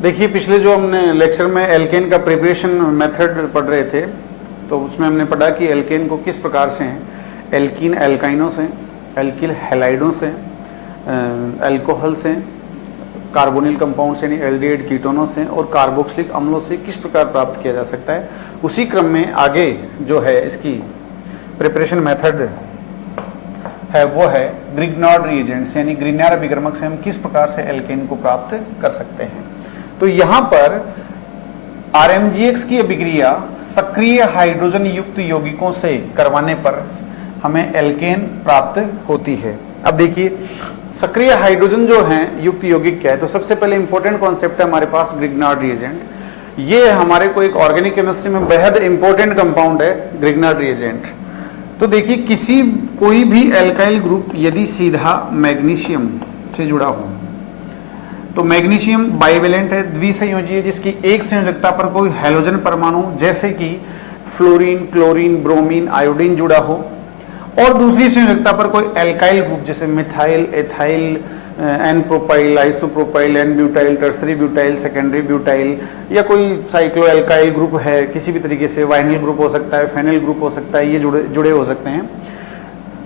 देखिए पिछले जो हमने लेक्चर में एल्केन का प्रिपरेशन मेथड पढ़ रहे थे, तो उसमें हमने पढ़ा कि एल्केन को किस प्रकार से हैं, एल्कीन एल्काइनों से, एल्किल हैलाइडों से, अल्कोहल से, कार्बोनिल कंपाउंड से यानी एल्डिहाइड कीटोनों से और कार्बोक्सिलिक अम्लों से किस प्रकार प्राप्त किया जा सकता है। उसी क्रम में आगे जो है इसकी प्रिपरेशन मेथड है वो है ग्रिग्नार्ड रिएजेंट्स, यानी ग्रिग्नार्ड अभिकर्मक से हम किस प्रकार से एल्केन को प्राप्त कर सकते हैं। तो यहां पर RMGX की अभिक्रिया सक्रिय हाइड्रोजन युक्त यौगिकों से करवाने पर हमें एल्केन प्राप्त होती है। अब देखिए सक्रिय हाइड्रोजन जो है युक्त यौगिक क्या है, तो सबसे पहले इंपॉर्टेंट कॉन्सेप्ट है हमारे पास ग्रिग्नार्ड रिएजेंट। ये हमारे को एक ऑर्गेनिक केमिस्ट्री में बेहद इंपॉर्टेंट कंपाउंड है ग्रिग्नार्ड रिएजेंट। तो देखिए कोई भी एल्काइल ग्रुप यदि सीधा मैग्नीशियम से जुड़ा हो, तो मैग्नीशियम बाइवेलेंट है, द्विसंयोजी है, जिसकी एक संयोजकता पर कोई हैलोजन परमाणु जैसे कि फ्लोरीन, क्लोरीन, ब्रोमीन, आयोडीन जुड़ा हो, और दूसरी संयोजकता पर कोई एल्काइल ग्रुप जैसे methyl, ethyl, n propyl, isopropyl, n butyl, tertiary butyl, secondary butyl, या कोई साइक्लो एल्काइल ग्रुप है किसी भी तरीके से, वाइनिल ग्रुप हो सकता है, फेनिल ग्रुप हो सकता है, ये जुड़े हो सकते हैं।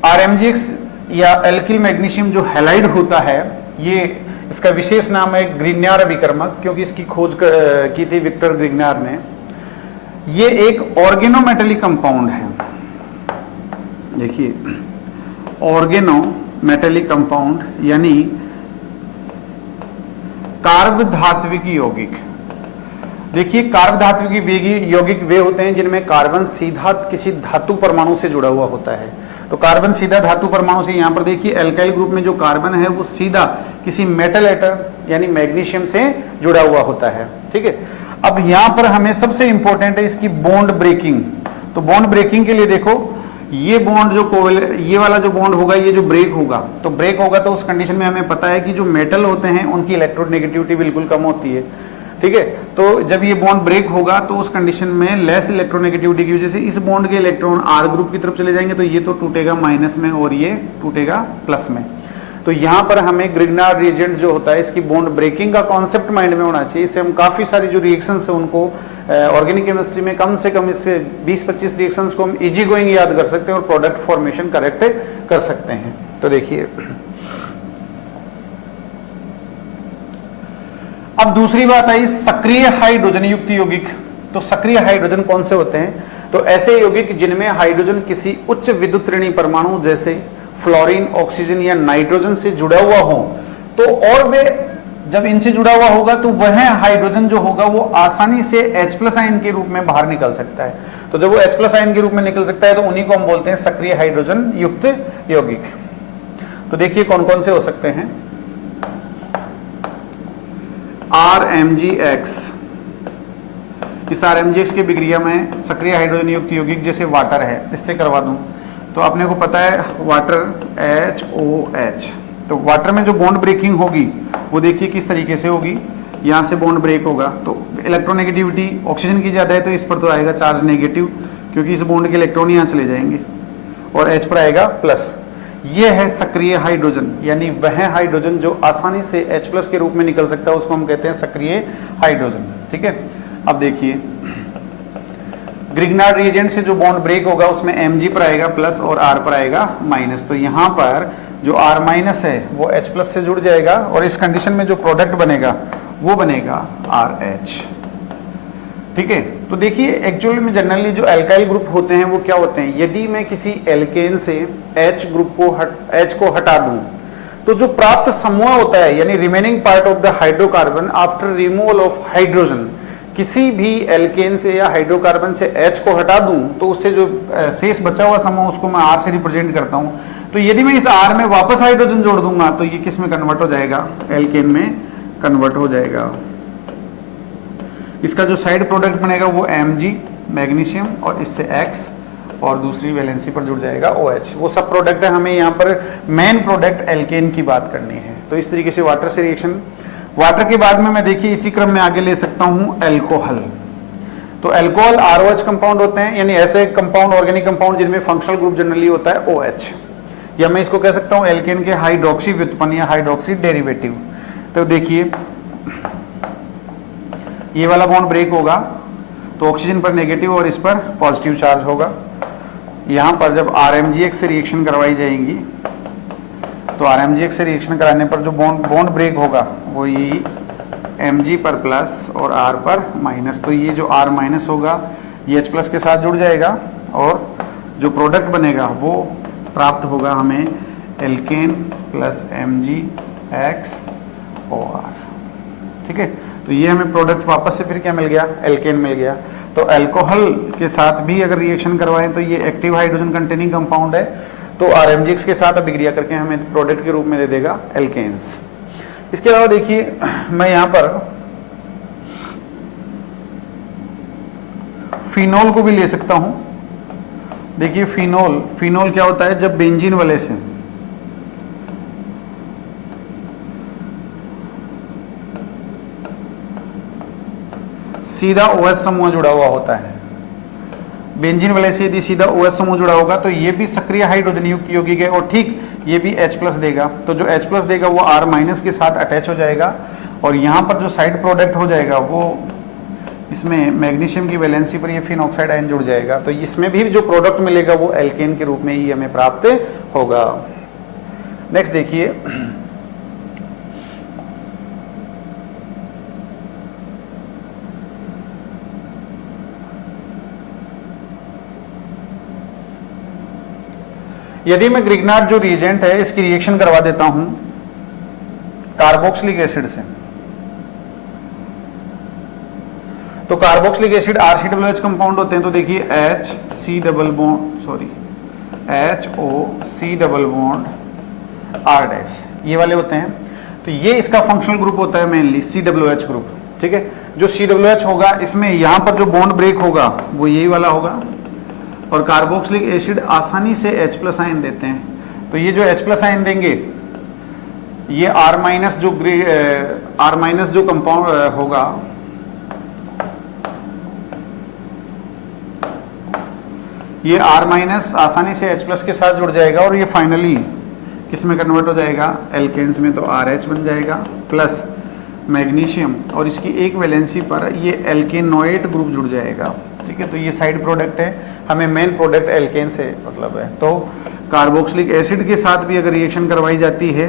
RMGX या एल्किल मैग्नीशियम जो हैलाइड होता है, ये इसका विशेष नाम है ग्रिग्नार्ड अभिकर्मक, क्योंकि इसकी खोज की थी विक्टर ग्रिग्नार्ड ने। ये एक ऑर्गेनोमेटेलिक कंपाउंड है। देखिए ऑर्गेनोमेटेलिक कंपाउंड यानी कार्ब धात्विक यौगिक। देखिए कार्ब धात्विक यौगिक वे होते हैं जिनमें कार्बन सीधा किसी धातु परमाणु से जुड़ा हुआ होता है। तो कार्बन सीधा धातु परमाणु से, यहां पर देखिए एल्काइल ग्रुप में जो कार्बन है वो सीधा किसी मेटल एटम यानी मैग्नीशियम से जुड़ा हुआ होता है। ठीक है, अब यहां पर हमें सबसे इंपॉर्टेंट है इसकी बॉन्ड ब्रेकिंग। तो बॉन्ड ब्रेकिंग के लिए देखो ये बॉन्ड जो ये वाला जो बॉन्ड होगा, ये जो ब्रेक होगा, तो ब्रेक होगा तो उस कंडीशन में हमें पता है कि जो मेटल होते हैं उनकी इलेक्ट्रोनेगेटिविटी बिल्कुल कम होती है। ठीक है, तो जब ये बॉन्ड ब्रेक होगा तो उस कंडीशन में लेस इलेक्ट्रोनेगेटिविटी की वजह से इस बॉन्ड के इलेक्ट्रॉन R ग्रुप की तरफ चले जाएंगे, तो ये तो टूटेगा माइनस में और ये टूटेगा प्लस में। तो यहाँ पर हमें ग्रिग्नार्ड रिएजेंट जो होता है इसकी बॉन्ड ब्रेकिंग का कॉन्सेप्ट माइंड में होना चाहिए। इससे हम काफी सारी जो रिएक्शंस है उनको ऑर्गेनिक केमिस्ट्री में कम से कम इससे 20-25 रिएक्शंस को हम इजी गोइंग याद कर सकते हैं और प्रोडक्ट फॉर्मेशन करेक्ट कर सकते हैं। तो देखिए अब दूसरी बात आई सक्रिय हाइड्रोजन युक्त यौगिक। तो सक्रिय हाइड्रोजन कौन से होते हैं, तो ऐसे यौगिक जिनमें हाइड्रोजन किसी उच्च विद्युत ऋणी परमाणु जैसे फ्लोरीन, ऑक्सीजन या नाइट्रोजन से जुड़ा हुआ हो, तो और वे जब इनसे जुड़ा हुआ होगा तो वह हाइड्रोजन जो होगा वो आसानी से H+ आयन के रूप में बाहर निकल सकता है। तो जब वो H+ आयन के रूप में निकल सकता है तो उन्हीं को हम बोलते हैं सक्रिय हाइड्रोजन युक्त यौगिक। तो देखिए कौन कौन से हो सकते हैं। RMGX, इस RMGX की अभिक्रिया में सक्रिय हाइड्रोजन युक्त यौगिक जैसे वाटर है, इससे करवा दूं तो अपने को पता है वाटर HOH। तो वाटर में जो बॉन्ड ब्रेकिंग होगी वो देखिए किस तरीके से होगी, यहाँ से बॉन्ड ब्रेक होगा तो इलेक्ट्रोनेगेटिविटी ऑक्सीजन की ज्यादा है तो इस पर तो आएगा चार्ज नेगेटिव, क्योंकि इस बॉन्ड के इलेक्ट्रॉन यहाँ चले जाएंगे, और H पर आएगा प्लस। ये है सक्रिय हाइड्रोजन, यानी वह हाइड्रोजन जो आसानी से H+ के रूप में निकल सकता है उसको हम कहते हैं सक्रिय हाइड्रोजन। ठीक है, अब देखिए ग्रिग्नार्ड रिएजेंट से जो बॉन्ड ब्रेक होगा उसमें Mg पर आएगा प्लस और R पर आएगा माइनस। तो यहाँ पर जो R- है वो H+ से जुड़ जाएगा और इस कंडीशन में जो प्रोडक्ट बनेगा वो बनेगा RH। ठीक है, तो देखिए एक्चुअली में जनरली जो एल्काइल ग्रुप होते हैं वो क्या होते हैं, यदि मैं किसी एल्केन से H ग्रुप को H को हटा दूं तो जो प्राप्त समूह होता है यानी remaining part of the hydrocarbon after removal of hydrogen, किसी भी एल्केन से या हाइड्रोकार्बन से H को हटा दूं तो उससे जो शेष बचा हुआ समूह उसको मैं R से रिप्रेजेंट करता हूं। तो यदि मैं इस R में वापस हाइड्रोजन जोड़ दूंगा तो ये किस में कन्वर्ट हो जाएगा, एल्केन में कन्वर्ट हो जाएगा। इसका जो साइड प्रोडक्ट बनेगा वो Mg मैग्नीशियम और इससे X और दूसरी वैलेंसी पर जुड़ जाएगा OH। वो सब प्रोडक्ट है, हमें यहाँ पर मेन प्रोडक्ट एल्केन की बात करनी है। तो इस तरीके से वाटर से रिएक्शन, वाटर के बाद में मैं देखिए इसी क्रम में आगे ले सकता हूं अल्कोहल। तो अल्कोहल ROH कंपाउंड होते हैं, यानी ऐसे कंपाउंड ऑर्गेनिक कंपाउंड जिनमें फंक्शनल ग्रुप जनरली होता है OH, या मैं इसको कह सकता हूं एल्केन के हाइड्रोक्सी व्युत्पन्न या हाइड्रोक्सी डेरिवेटिव। तो देखिए ये वाला बॉन्ड ब्रेक होगा तो ऑक्सीजन पर नेगेटिव और इस पर पॉजिटिव चार्ज होगा। यहाँ पर जब RMgX से रिएक्शन करवाई जाएंगी तो RMgX से रिएक्शन कराने पर जो बॉन्ड ब्रेक होगा वो ये Mg पर प्लस और R पर माइनस, तो ये जो R माइनस होगा ये H प्लस के साथ जुड़ जाएगा और जो प्रोडक्ट बनेगा वो प्राप्त होगा हमें एल्केन प्लस MgXOR। ठीक है, तो ये हमें प्रोडक्ट वापस से फिर क्या मिल गया, एल्केन मिल गया। तो अल्कोहल के साथ भी अगर रिएक्शन करवाएं तो ये एक्टिव हाइड्रोजन कंटेनिंग कंपाउंड है, तो RMgX के साथ अभिक्रिया करके हमें प्रोडक्ट के रूप में दे देगा एल्केन्स। इसके अलावा देखिए मैं यहाँ पर फिनोल को भी ले सकता हूं। देखिए फिनोल क्या होता है, जब बेंजीन वाले से सीधा OH समूह जुड़ा हुआ होता है, बेंजीन वाले से यदि सीधा OH समूह जुड़ा होगा तो ये भी सक्रिय हाइड्रोजन युक्त यौगिक है और ठीक ये भी H प्लस देगा, तो जो H प्लस देगा वो R माइनस के साथ अटैच हो जाएगा और यहाँ पर जो साइड प्रोडक्ट हो जाएगा वो इसमें मैग्नीशियम की वैलेंसी पर ये फिनॉक्साइड आयन जुड़ जाएगा, तो इसमें भी जो प्रोडक्ट मिलेगा वो एल्केन के रूप में ही हमें प्राप्त होगा। नेक्स्ट देखिए यदि मैं ग्रिग्नार्ड जो रिएजेंट है इसकी रिएक्शन करवा देता हूं कार्बोक्सिलिक एसिड से, तो कार्बोक्सिलिक एसिड RCOH कंपाउंड होते हैं, तो देखिए HC double bond HOC double bond R dash ये वाले होते हैं, तो ये इसका फंक्शनल ग्रुप होता है मेनली COH ग्रुप। ठीक है, जो COH होगा इसमें यहां पर जो बॉन्ड ब्रेक होगा वो यही वाला होगा और कार्बोक्सिलिक एसिड आसानी से H प्लस आयन देते हैं, तो ये जो H प्लस आयन देंगे ये R माइनस जो कंपाउंड होगा ये R माइनस आसानी से H प्लस के साथ जुड़ जाएगा और ये फाइनली किस में कन्वर्ट हो जाएगा, एल्केन्स में, तो RH बन जाएगा प्लस मैग्नीशियम और इसकी एक वैलेंसी पर ये एल्केनोएट ग्रुप जुड़ जाएगा। ठीक है, तो ये साइड प्रोडक्ट है, हमें मेन प्रोडक्ट एल्केन से मतलब है। तो कार्बोक्सिलिक एसिड के साथ भी अगर रिएक्शन करवाई जाती है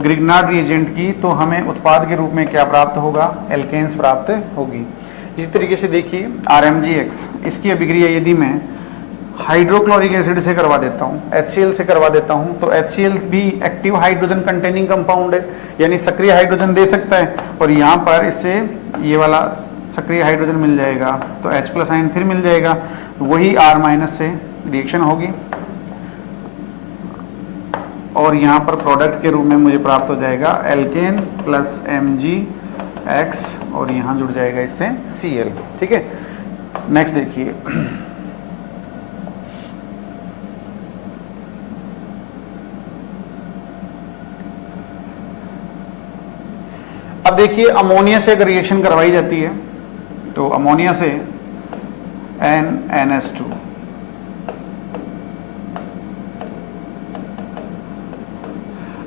ग्रिग्नार्ड रिएजेंट की तो हमें उत्पाद के रूप में क्या प्राप्त होगा, एल्केन्स प्राप्त होगी। इसी तरीके से देखिए RMgX इसकी अभिक्रिया यदि मैं हाइड्रोक्लोरिक एसिड से करवा देता हूँ, HCl से करवा देता हूँ, तो HCl भी एक्टिव हाइड्रोजन कंटेनिंग कंपाउंड है, यानी सक्रिय हाइड्रोजन दे सकता है और यहाँ पर इससे ये वाला सक्रिय हाइड्रोजन मिल जाएगा तो H प्लस आयन फिर मिल जाएगा, वही R माइनस से रिएक्शन होगी और यहाँ पर प्रोडक्ट के रूप में मुझे प्राप्त हो जाएगा एल्केन प्लस MgX और यहाँ जुड़ जाएगा इससे Cl। ठीक है, नेक्स्ट देखिए अब देखिए अमोनिया से अगर रिएक्शन करवाई जाती है तो अमोनिया से NNS2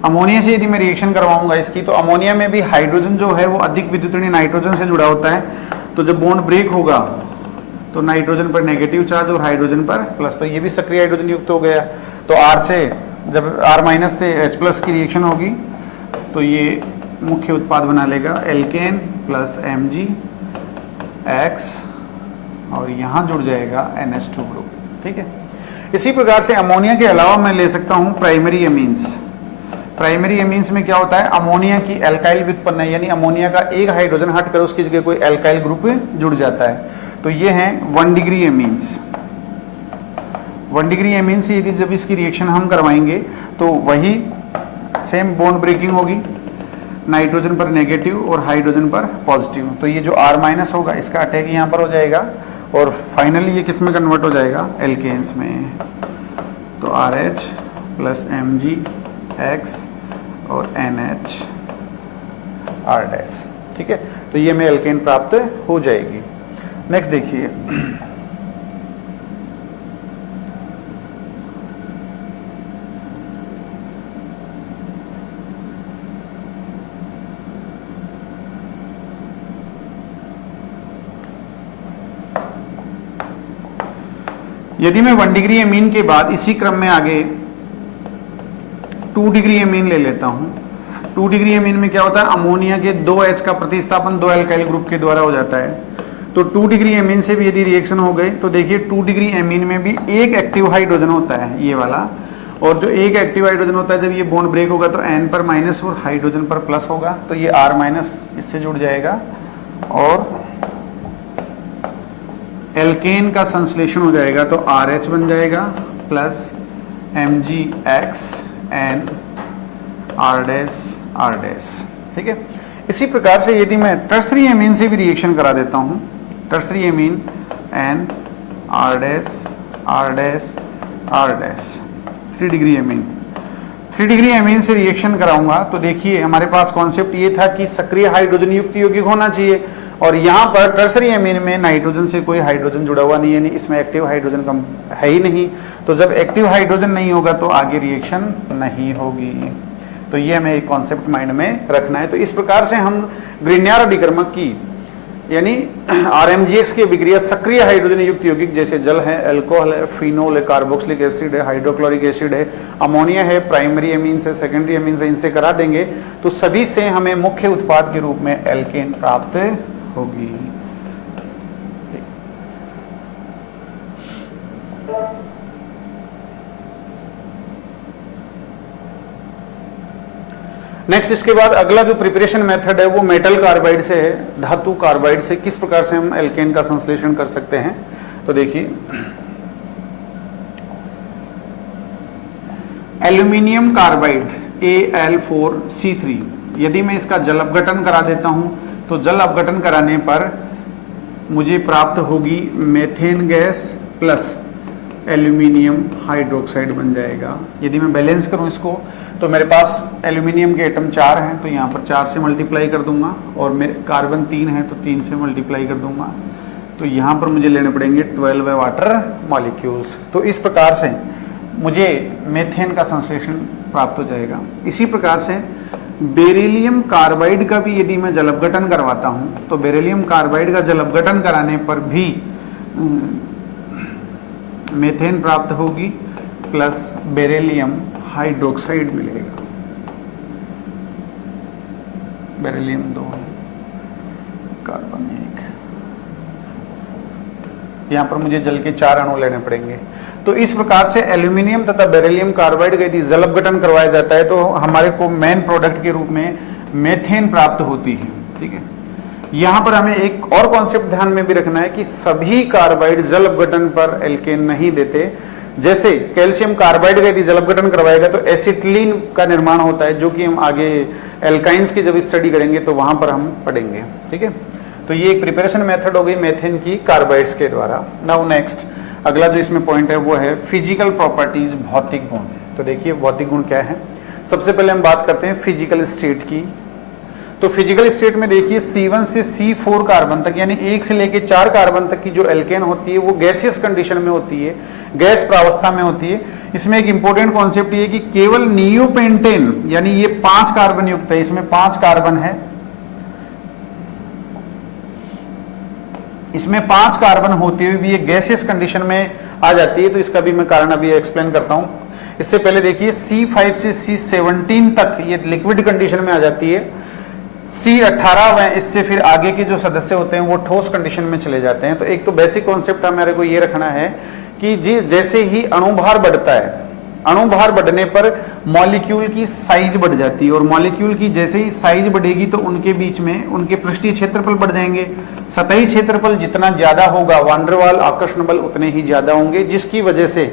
अमोनिया से यदि मैं रिएक्शन करवाऊंगा इसकी, तो अमोनिया में भी हाइड्रोजन जो है वो अधिक विद्युतणीय नाइट्रोजन से जुड़ा होता है, तो जब बॉन्ड ब्रेक होगा तो नाइट्रोजन पर नेगेटिव चार्ज और हाइड्रोजन पर प्लस, तो ये भी सक्रिय हाइड्रोजन युक्त हो गया। तो R से जब R माइनस से H प्लस की रिएक्शन होगी तो ये मुख्य उत्पाद बना लेगा एल्केन प्लस MgX और यहाँ जुड़ जाएगा NH2 ग्रुप। ठीक है, इसी प्रकार से अमोनिया के अलावा मैं ले सकता हूँ प्राइमरी एमीन्स। प्राइमरी एमीन्स में क्या होता है, अमोनिया की एल्काइल व्युत्पन्न है, यानी अमोनिया का एक हाइड्रोजन हटकर उसकी जगह कोई एल्काइल ग्रुप जुड़ जाता है, तो ये हैं 1 डिग्री एमीन्स। 1 डिग्री एमीन्स से यदि जब इसकी रिएक्शन हम करवाएंगे तो वही सेम बॉन्ड ब्रेकिंग होगी, नाइट्रोजन पर नेगेटिव और हाइड्रोजन पर पॉजिटिव, तो ये जो R माइनस होगा इसका अटैक यहाँ पर हो जाएगा और फाइनली ये किस में कन्वर्ट हो जाएगा, एल्केन्स में, तो RH प्लस MgX और NHR डैश। ठीक है, तो ये में एल्केन प्राप्त हो जाएगी। नेक्स्ट देखिए यदि मैं 1 डिग्री एमीन के बाद इसी क्रम में आगे 2 डिग्री एमीन ले लेता हूं, 2 डिग्री एमीन में क्या होता है, अमोनिया के 2H का प्रतिस्थापन 2 एल्काइल ग्रुप के द्वारा हो जाता है। तो 2 डिग्री एमीन से भी यदि रिएक्शन हो गई तो देखिए 2 डिग्री एमीन में भी एक एक्टिव हाइड्रोजन होता है ये वाला, और जो एक एक्टिव हाइड्रोजन होता है जब ये बॉन्ड ब्रेक होगा तो N पर माइनस और हाइड्रोजन पर प्लस होगा, तो ये R माइनस इससे जुड़ जाएगा और एल्केन का संश्लेषण हो जाएगा तो RH बन जाएगा प्लस MgX R', ठीक है। इसी प्रकार से यदि मैं टर्सरी एमीन से भी रिएक्शन करा देता हूं, tertiary amine N R', 3 degree amine, 3 degree amine से रिएक्शन कराऊंगा तो देखिए हमारे पास कॉन्सेप्ट ये था कि सक्रिय हाइड्रोजन युक्त यौगिक होना चाहिए, और यहाँ पर टर्सरी एमीन में नाइट्रोजन से कोई हाइड्रोजन जुड़ा हुआ नहीं है, इसमें एक्टिव हाइड्रोजन कम है ही नहीं, तो जब एक्टिव हाइड्रोजन नहीं होगा तो आगे रिएक्शन नहीं होगी। तो ये हमें एक कॉन्सेप्ट माइंड में रखना है। तो इस प्रकार से हम ग्रिग्नार्ड अधिकर्मक की यानी RMGX की अभिक्रिया सक्रिय हाइड्रोजन युक्त यौगिक जैसे जल है, अल्कोहल है, फिनोल है, कार्बोक्सिलिक एसिड है, हाइड्रोक्लोरिक एसिड है, अमोनिया है, प्राइमरी एमीन से, सेकेंडरी एमीन से, इनसे करा देंगे तो सभी से हमें मुख्य उत्पाद के रूप में एल्केन प्राप्त होगी। नेक्स्ट इसके बाद अगला जो प्रिपरेशन मेथड है वो मेटल कार्बाइड से है, धातु कार्बाइड से किस प्रकार से हम एल्केन का संश्लेषण कर सकते हैं। तो देखिए एल्यूमिनियम कार्बाइड Al4C3, यदि मैं इसका जल अपघटन करा देता हूं तो जल अपघटन कराने पर मुझे प्राप्त होगी methane gas plus aluminium hydroxide बन जाएगा। यदि मैं बैलेंस करूं इसको तो मेरे पास एल्यूमिनियम के एटम 4 हैं तो यहाँ पर 4 से मल्टीप्लाई कर दूंगा, और मेरे कार्बन 3 है तो 3 से मल्टीप्लाई कर दूंगा, तो यहाँ पर मुझे लेने पड़ेंगे 12 वाटर मॉलिक्यूल्स। तो इस प्रकार से मुझे मेथेन का संश्लेषण प्राप्त हो जाएगा। इसी प्रकार से बेरिलियम कार्बाइड का भी यदि मैं जल अपघटन करवाता हूँ तो बेरिलियम कार्बाइड का जल अपघटन कराने पर भी मेथेन प्राप्त होगी प्लस बेरिलियम हाइड्रोक्साइड मिलेगा, बेरिलियम 2 कार्बन 1, यहां पर मुझे जल के 4 अणु लेने पड़ेंगे। तो इस प्रकार से एल्यूमिनियम तथा बेरिलियम कार्बाइड का यदि जल अपघटन करवाया जाता है तो हमारे को मेन प्रोडक्ट के रूप में मेथेन प्राप्त होती है, ठीक है। यहां पर हमें एक और कॉन्सेप्ट ध्यान में भी रखना है कि सभी कार्बाइड जल अपघटन पर एल्केन नहीं देते। जैसे कैल्शियम कार्बाइड का यदि जल अपघटन करवाएगा तो एसिटिलीन का निर्माण होता है, जो कि हम आगे एल्काइंस की जब स्टडी करेंगे तो वहां पर हम पढ़ेंगे, ठीक है। तो ये एक प्रिपरेशन मेथड हो गई मेथेन की कार्बाइड्स के द्वारा। नाउ नेक्स्ट अगला जो इसमें पॉइंट है वो है फिजिकल प्रॉपर्टीज, भौतिक गुण। तो देखिए भौतिक गुण क्या है। सबसे पहले हम बात करते हैं फिजिकल स्टेट की। तो फिजिकल स्टेट में देखिए C1 से C4 कार्बन तक यानी 1 से लेके 4 कार्बन तक की जो एल्केन होती है वो गैसियस कंडीशन में होती है, गैस प्रावस्था में होती है। इसमें एक इंपॉर्टेंट कॉन्सेप्ट ये कि केवल नियोपेंटेन यानी ये 5 कार्बन युक्त है, इसमें 5 कार्बन है, इसमें 5 कार्बन होते हुए भी ये गैसियस कंडीशन में आ जाती है। तो इसका भी मैं कारण अभी एक्सप्लेन करता हूं। इससे पहले देखिए C5 से C17 तक ये लिक्विड कंडीशन में आ जाती है, C18 व इससे फिर आगे के जो सदस्य होते हैं वो ठोस कंडीशन में चले जाते हैं। तो एक तो बेसिक कॉन्सेप्ट हमारे को ये रखना है कि जी जैसे ही अणुभार बढ़ता है, अणुभार बढ़ने पर मॉलिक्यूल की साइज बढ़ जाती है, और मॉलिक्यूल की जैसे ही साइज बढ़ेगी तो उनके बीच में उनके पृष्ठीय क्षेत्रफल बढ़ जाएंगे। सतही क्षेत्रफल जितना ज्यादा होगा वान डेर वाल आकर्षण बल उतने ही ज्यादा होंगे, जिसकी वजह से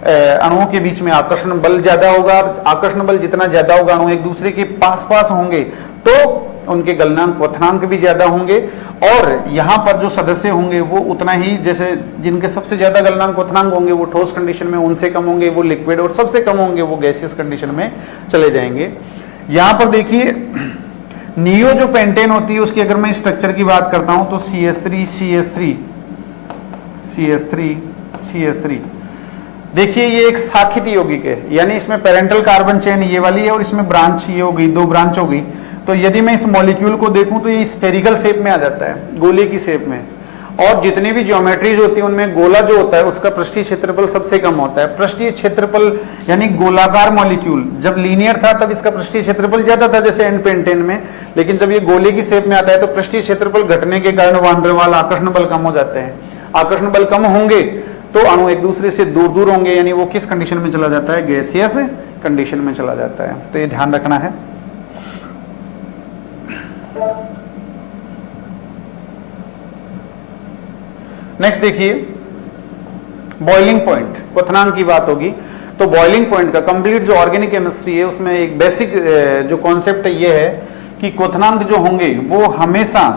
अणुओं के बीच में आकर्षण बल ज्यादा होगा। आकर्षण बल जितना ज्यादा होगा, अणु एक दूसरे के पास पास होंगे तो उनके गलनांक क्वथनांक भी ज्यादा होंगे, और यहाँ पर जो सदस्य होंगे वो उतना ही, जैसे जिनके सबसे ज्यादा गलनांक क्वथनांक होंगे वो ठोस कंडीशन में, उनसे कम होंगे वो लिक्विड, और सबसे कम होंगे वो गैसियस कंडीशन में चले जाएंगे। यहाँ पर देखिए नियो जो पेंटेन होती है उसकी अगर मैं स्ट्रक्चर की बात करता हूं तो CH3 CH3 CH3 CH3 देखिए ये एक शाखित यौगिक है, यानी इसमें पेरेंटल कार्बन चेन ये वाली है और इसमें ब्रांच ये हो गई, 2 ब्रांच हो गई। तो यदि मैं इस मॉलिक्यूल को देखूं तो ये स्फेरिकल शेप में आ जाता है, गोले की शेप में, और जितनी भी ज्योमेट्रीज होती है उनमें गोला जो होता है उसका पृष्ठीय क्षेत्रफल सबसे कम होता है। पृष्ठीय क्षेत्रफल यानी गोलाकार मॉलिक्यूल जब लीनियर था तब इसका पृष्ठीय क्षेत्रफल ज्यादा था, जैसे एन पेंटेन में, लेकिन जब ये गोले की शेप में आता है तो पृष्ठीय क्षेत्रफल घटने के कारण वान डेर वाल आकर्षण बल कम हो जाते हैं। आकर्षण बल कम होंगे तो अणु एक दूसरे से दूर दूर होंगे, यानी वो किस कंडीशन में चला जाता है, गैसियस कंडीशन में चला जाता है। तो ये ध्यान रखना है। नेक्स्ट देखिए बॉइलिंग पॉइंट, क्वथनांक की बात होगी तो बॉइलिंग पॉइंट का कंप्लीट जो ऑर्गेनिक केमिस्ट्री है उसमें एक बेसिक जो कॉन्सेप्ट ये है कि क्वथनांक जो होंगे वो हमेशा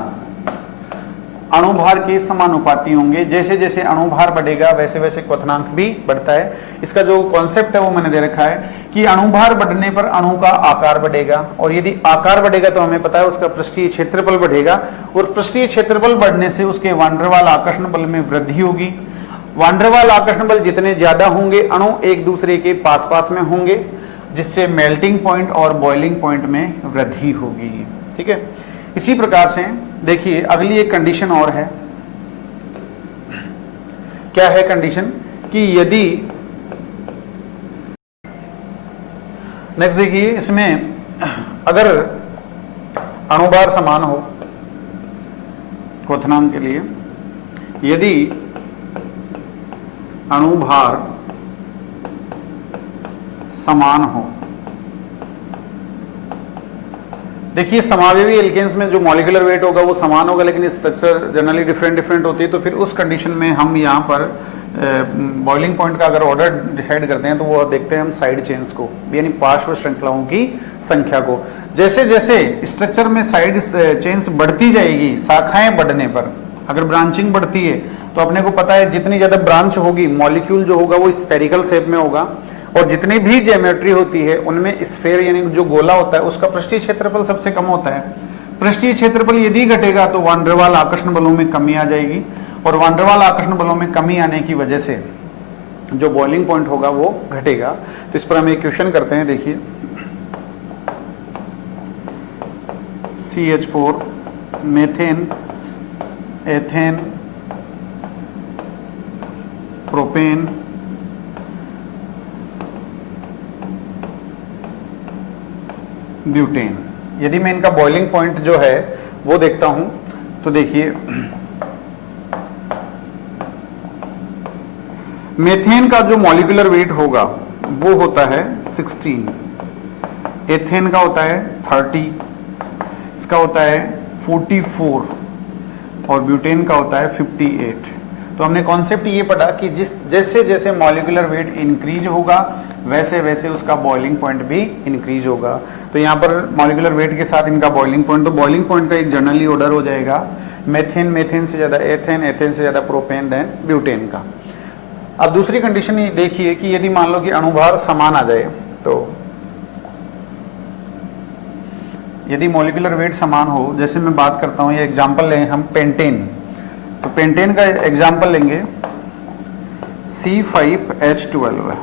अणुभार के समानुपाती होंगे। जैसे जैसे अणुभार बढ़ेगा वैसे वैसे क्वथनांक भी बढ़ता है। इसका जो कॉन्सेप्ट है वो मैंने दे रखा है कि अणुभार बढ़ने पर अणु का आकार बढ़ेगा, और यदि आकार बढ़ेगा तो हमें पता है उसका पृष्ठीय क्षेत्रफल बढ़ेगा, और पृष्ठीय क्षेत्रफल बढ़ने से उसके वान डेर वाल आकर्षण बल में वृद्धि होगी। वान डेर वाल आकर्षण बल जितने ज्यादा होंगे अणु एक दूसरे के पास पास में होंगे, जिससे मेल्टिंग पॉइंट और बॉइलिंग पॉइंट में वृद्धि होगी। ठीक है, इसी प्रकार से देखिए अगली एक कंडीशन और है। क्या है कंडीशन कि यदि, नेक्स्ट देखिए इसमें अगर अणुभार समान हो क्वथनांक के लिए, यदि अणुभार समान हो, देखिए समावयवी एल्केन्स में जो मॉलिक्यूलर वेट होगा वो समान होगा, लेकिन स्ट्रक्चर जनरली डिफरेंट होती है। तो फिर उस कंडीशन में हम यहाँ पर बॉइलिंग पॉइंट का अगर ऑर्डर डिसाइड करते हैं तो वो देखते हैं हम साइड चेन्स को, यानी पार्श्व श्रृंखलाओं की संख्या को। जैसे जैसे स्ट्रक्चर में साइड चेन्स बढ़ती जाएगी, शाखाएं बढ़ने पर, अगर ब्रांचिंग बढ़ती है तो अपने को पता है जितनी ज्यादा ब्रांच होगी मॉलिक्यूल जो होगा वो स्फेरिकल शेप में होगा, और जितनी भी ज्योमेट्री होती है उनमें स्फेयर यानी जो गोला होता है उसका पृष्ठीय क्षेत्रफल सबसे कम होता है। पृष्ठीय क्षेत्रफल यदि घटेगा तो वान डेर वाल आकर्षण बलों में कमी आ जाएगी, और वान डेर वाल आकर्षण बलों में कमी आने की वजह से जो बॉइलिंग पॉइंट होगा वो घटेगा। तो इस पर हम एक क्वेश्चन करते हैं। देखिए CH4 methane, ethane, propane, butane, यदि मैं इनका बॉइलिंग पॉइंट जो है वो देखता हूं तो देखिए मेथेन का जो मॉलिक्यूलर वेट होगा वो होता है 16, एथेन का होता है 30, इसका होता है 44 और ब्यूटेन का होता है 58। तो हमने कॉन्सेप्ट ये पढ़ा कि जैसे जैसे मॉलिक्यूलर वेट इंक्रीज होगा वैसे वैसे उसका बॉइलिंग पॉइंट भी इंक्रीज होगा। तो यहाँ पर मॉलिक्यूलर वेट के साथ इनका बॉइलिंग पॉइंट, तो बॉइलिंग पॉइंट का एक जनरली ऑर्डर हो जाएगा मेथेन, मेथेन से ज्यादा एथेन, एथेन से ज्यादा प्रोपेन, देन ब्यूटेन का। अब दूसरी कंडीशन ये देखिए कि यदि मान लो कि अणुभार समान आ जाए, तो यदि मॉलिक्यूलर वेट समान हो, जैसे मैं बात करता हूं, ये एग्जांपल लें हम पेंटेन, तो पेंटेन का एग्जांपल लेंगे C5H12,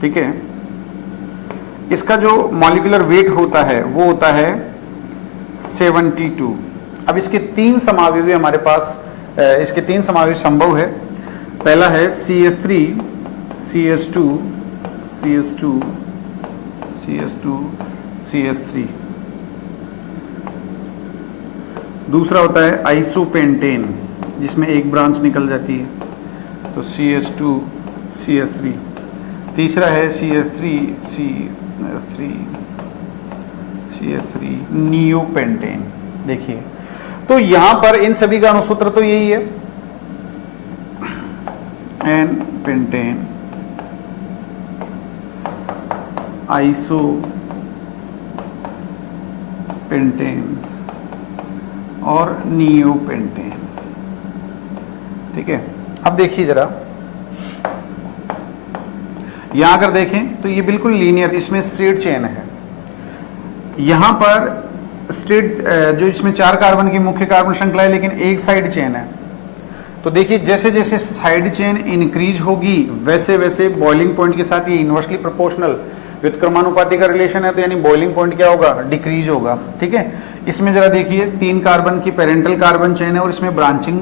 ठीक है। इसका जो मॉलिक्यूलर वेट होता है वो होता है 72। अब इसके तीन समावयवी हमारे पास, इसके तीन समावयवी संभव है। पहला है CH3, CH2, CH2, CH2, CH3। दूसरा होता है आइसोपेंटेन, जिसमें एक ब्रांच निकल जाती है, तो CH2, CH3। तीसरा है CH3, CH3 नियोपेंटेन। देखिए तो यहां पर इन सभी का अणुसूत्र तो यही है, एन पेंटेन, आइसो पेंटेन और नियोपेंटेन, ठीक है। अब देखिए जरा, यहां अगर देखें तो ये बिल्कुल लीनियर, इसमें स्ट्रेट चेन है। यहां पर स्ट्रेट जो इसमें 4 कार्बन की मुख्य कार्बन श्रृंखला है, लेकिन एक साइड चेन है। तो देखिए जैसे जैसे साइड चेन इंक्रीज होगी वैसे वैसे बॉइलिंग पॉइंट के साथ ये इनवर्सली प्रोपोर्शनल व्युत्क्रमानुपाती का रिलेशन है, तो यानी बॉइलिंग पॉइंट क्या होगा, डिक्रीज होगा, ठीक है। इसमें जरा देखिए 3 कार्बन की पेरेंटल कार्बन चेन है और इसमें ब्रांचिंग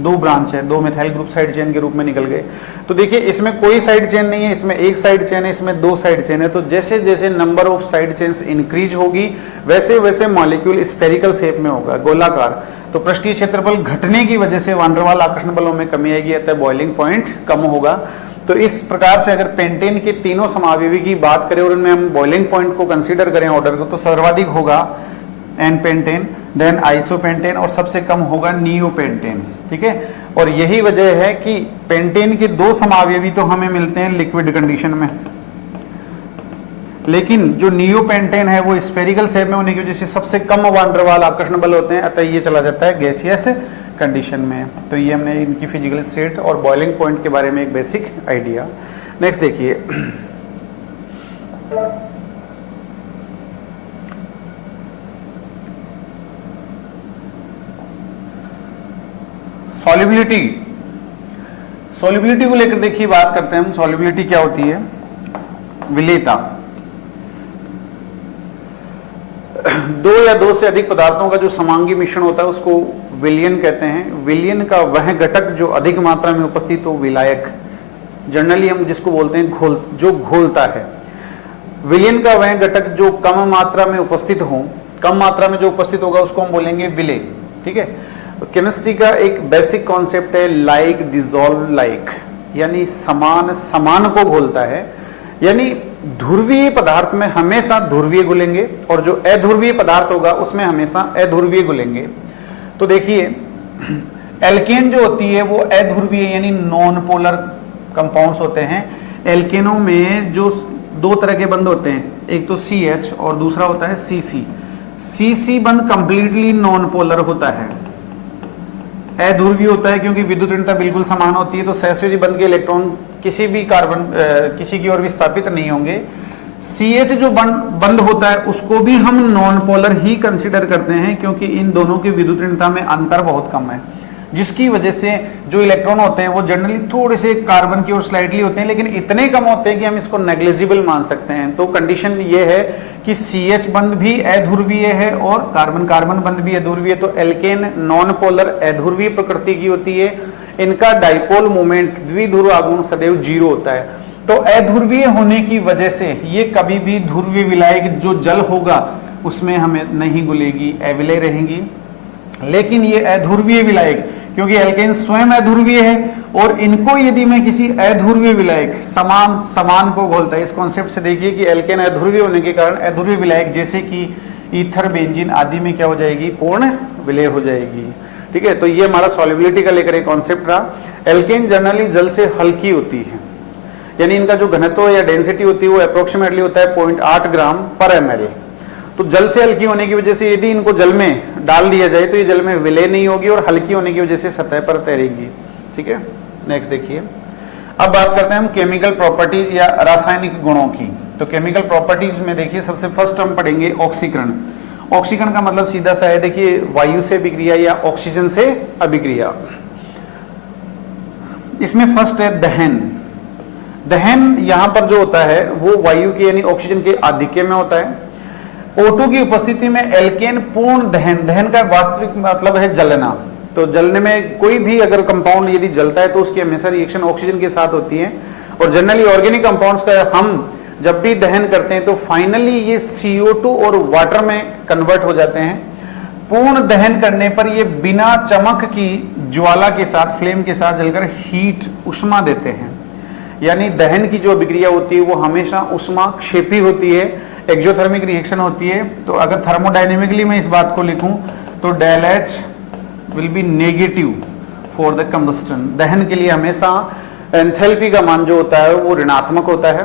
दो ब्रांच है, दो मिथाइल ग्रुप साइड चेन के रूप में निकल गए। तो देखिए इसमें कोई साइड चेन नहीं है, इसमें एक साइड चेन है, इसमें दो साइड चेन है। तो जैसे जैसे number of side chains increase होगी वैसे वैसे मॉलिक्यूल स्फेरिकल शेप में होगा, गोलाकार। तो पृष्ठीय क्षेत्रफल घटने की वजह से वान डेर वाल आकर्षण बलों में कमी आएगी, अतः बॉइलिंग पॉइंट कम होगा। तो इस प्रकार से अगर पेंटेन के तीनों समावयवी की बात करें और उनमें हम बॉइलिंग पॉइंट को कंसीडर करें ऑर्डर को, तो सर्वाधिक होगा एन पेंटेन, देन आइसोपेंटेन और सबसे कम होगा नियोपेंटेन। ठीक है, और यही वजह है कि पेंटेन के दो समावयवी तो हमें मिलते हैं लिक्विड कंडीशन में, लेकिन जो नियोपेंटेन है वो स्फेरिकल शेप में होने की वजह से सबसे कम वान डेर वाल आकर्षण बल होते हैं, अतः ये चला जाता है गैसियस कंडीशन में। तो ये हमने इनकी फिजिकल स्टेट और बॉइलिंग पॉइंट के बारे में एक बेसिक आइडिया। नेक्स्ट देखिए, सॉल्युबिलिटी। सॉल्युबिलिटी को लेकर देखिए बात करते हैं हम। सॉल्युबिलिटी क्या होती है? विलेयता। दो या दो से अधिक पदार्थों का जो समांगी मिश्रण होता है उसको विलयन कहते हैं। विलयन का वह घटक जो अधिक मात्रा में उपस्थित हो, विलायक, जनरली हम जिसको बोलते हैं घोल, जो घोलता है। विलयन का वह घटक जो कम मात्रा में उपस्थित हो, कम मात्रा में जो उपस्थित होगा उसको हम बोलेंगे विलेय। ठीक है, केमिस्ट्री का एक बेसिक कॉन्सेप्ट है लाइक डिसॉल्व लाइक, यानी समान समान को घोलता है। यानी ध्रुवीय पदार्थ में हमेशा ध्रुवीय घुलेंगे और जो अध्रुवीय पदार्थ होगा उसमें हमेशा अध्रुवीय घुलेंगे। तो देखिए एल्केन जो होती है वो अध्रुवीय यानी नॉन पोलर कंपाउंड्स होते हैं। एल्केनों में जो दो तरह के बंध होते हैं, एक तो CH और दूसरा होता है CC। CC बंध कंप्लीटली नॉन पोलर होता है, अध्रुवीय होता है क्योंकि विद्युत ऋणता बिल्कुल समान होती है। तो सहसंयोजी बंध के इलेक्ट्रॉन किसी भी कार्बन किसी की ओर विस्थापित नहीं होंगे। CH जो बंध होता है उसको भी हम नॉन पोलर ही कंसीडर करते हैं क्योंकि इन दोनों की विद्युत ऋणता में अंतर बहुत कम है, जिसकी वजह से जो इलेक्ट्रॉन होते हैं वो जनरली थोड़े से कार्बन की ओर स्लाइडली होते हैं, लेकिन इतने कम होते हैं कि हम इसको नेग्लिजिबल मान सकते हैं। तो कंडीशन ये है कि CH बंध भी अध्रुवीय है और कार्बन कार्बन बंध भी अध्रुवीय। तो एल्केन नॉन पोलर अध्रुवीय प्रकृति की होती है। इनका डाइपोल मोमेंट द्विध्रुव आघूर्ण सदैव 0 होता है। तो अध्रुवीय होने की वजह से ये कभी भी ध्रुवीय विलायक जो जल होगा उसमें हमें नहीं घुलेगी, अविलेय रहेंगी। लेकिन ये अध्रुवीय विलायक, क्योंकि एल्केन स्वयं अध्रुवीय है और इनको यदि मैं किसी अध्रुवीय विलायक समान समान को घोलता है, इस कॉन्सेप्ट से देखिए कि एल्केन अध्रुवीय होने के कारण अध्रुवीय विलायक जैसे कि ईथर, बेंजीन आदि में क्या हो जाएगी? पूर्ण विलय हो जाएगी। ठीक है, तो ये हमारा सॉल्युबिलिटी का लेकर एक कॉन्सेप्ट रहा। एल्केन जनरली जल से हल्की होती है, यानी इनका जो घनत्व या डेंसिटी होती है वो अप्रोक्सीमेटली होता है 0.8 ग्राम पर ml। तो जल से हल्की होने की वजह से यदि इनको जल में डाल दिया जाए तो ये जल में विलय नहीं होगी और हल्की होने की वजह से सतह पर तैरेगी। ठीक है, नेक्स्ट देखिए। अब बात करते हैं हम केमिकल प्रॉपर्टीज या रासायनिक गुणों की। तो केमिकल प्रॉपर्टीज में देखिए सबसे फर्स्ट हम पढ़ेंगे ऑक्सीकरण। ऑक्सीकरण का मतलब सीधा सा है, देखिए वायु से अभिक्रिया या ऑक्सीजन से अभिक्रिया। इसमें फर्स्ट है दहन। दहन यहां पर जो होता है वो वायु के यानी ऑक्सीजन के आधिक्य में होता है। O2 की उपस्थिति में एल्केन पूर्ण दहन, दहन का वास्तविक मतलब है जलना। तो जलने में कोई भी अगर कंपाउंड यदि जलता है तो उसकी हमेशा रिएक्शन ऑक्सीजन के साथ होती है। और जनरली ऑर्गेनिक कंपाउंड्स का हम जब भी दहन करते हैं तो फाइनली ये CO2 और वाटर में कन्वर्ट हो जाते हैं। पूर्ण दहन करने पर ये बिना चमक की ज्वाला के साथ, फ्लेम के साथ जलकर हीट, उष्मा देते हैं। यानी दहन की जो अभिक्रिया होती है वो हमेशा उष्मा क्षेपी होती है, एक्सोथर्मिक रिएक्शन होती है। तो अगर थर्मोडायनेमिकली मैं इस बात को लिखूं तो del H will be negative for the combustion. दहन के लिए हमेशा एंथैल्पी का मान जो होता है वो ऋणात्मक होता है,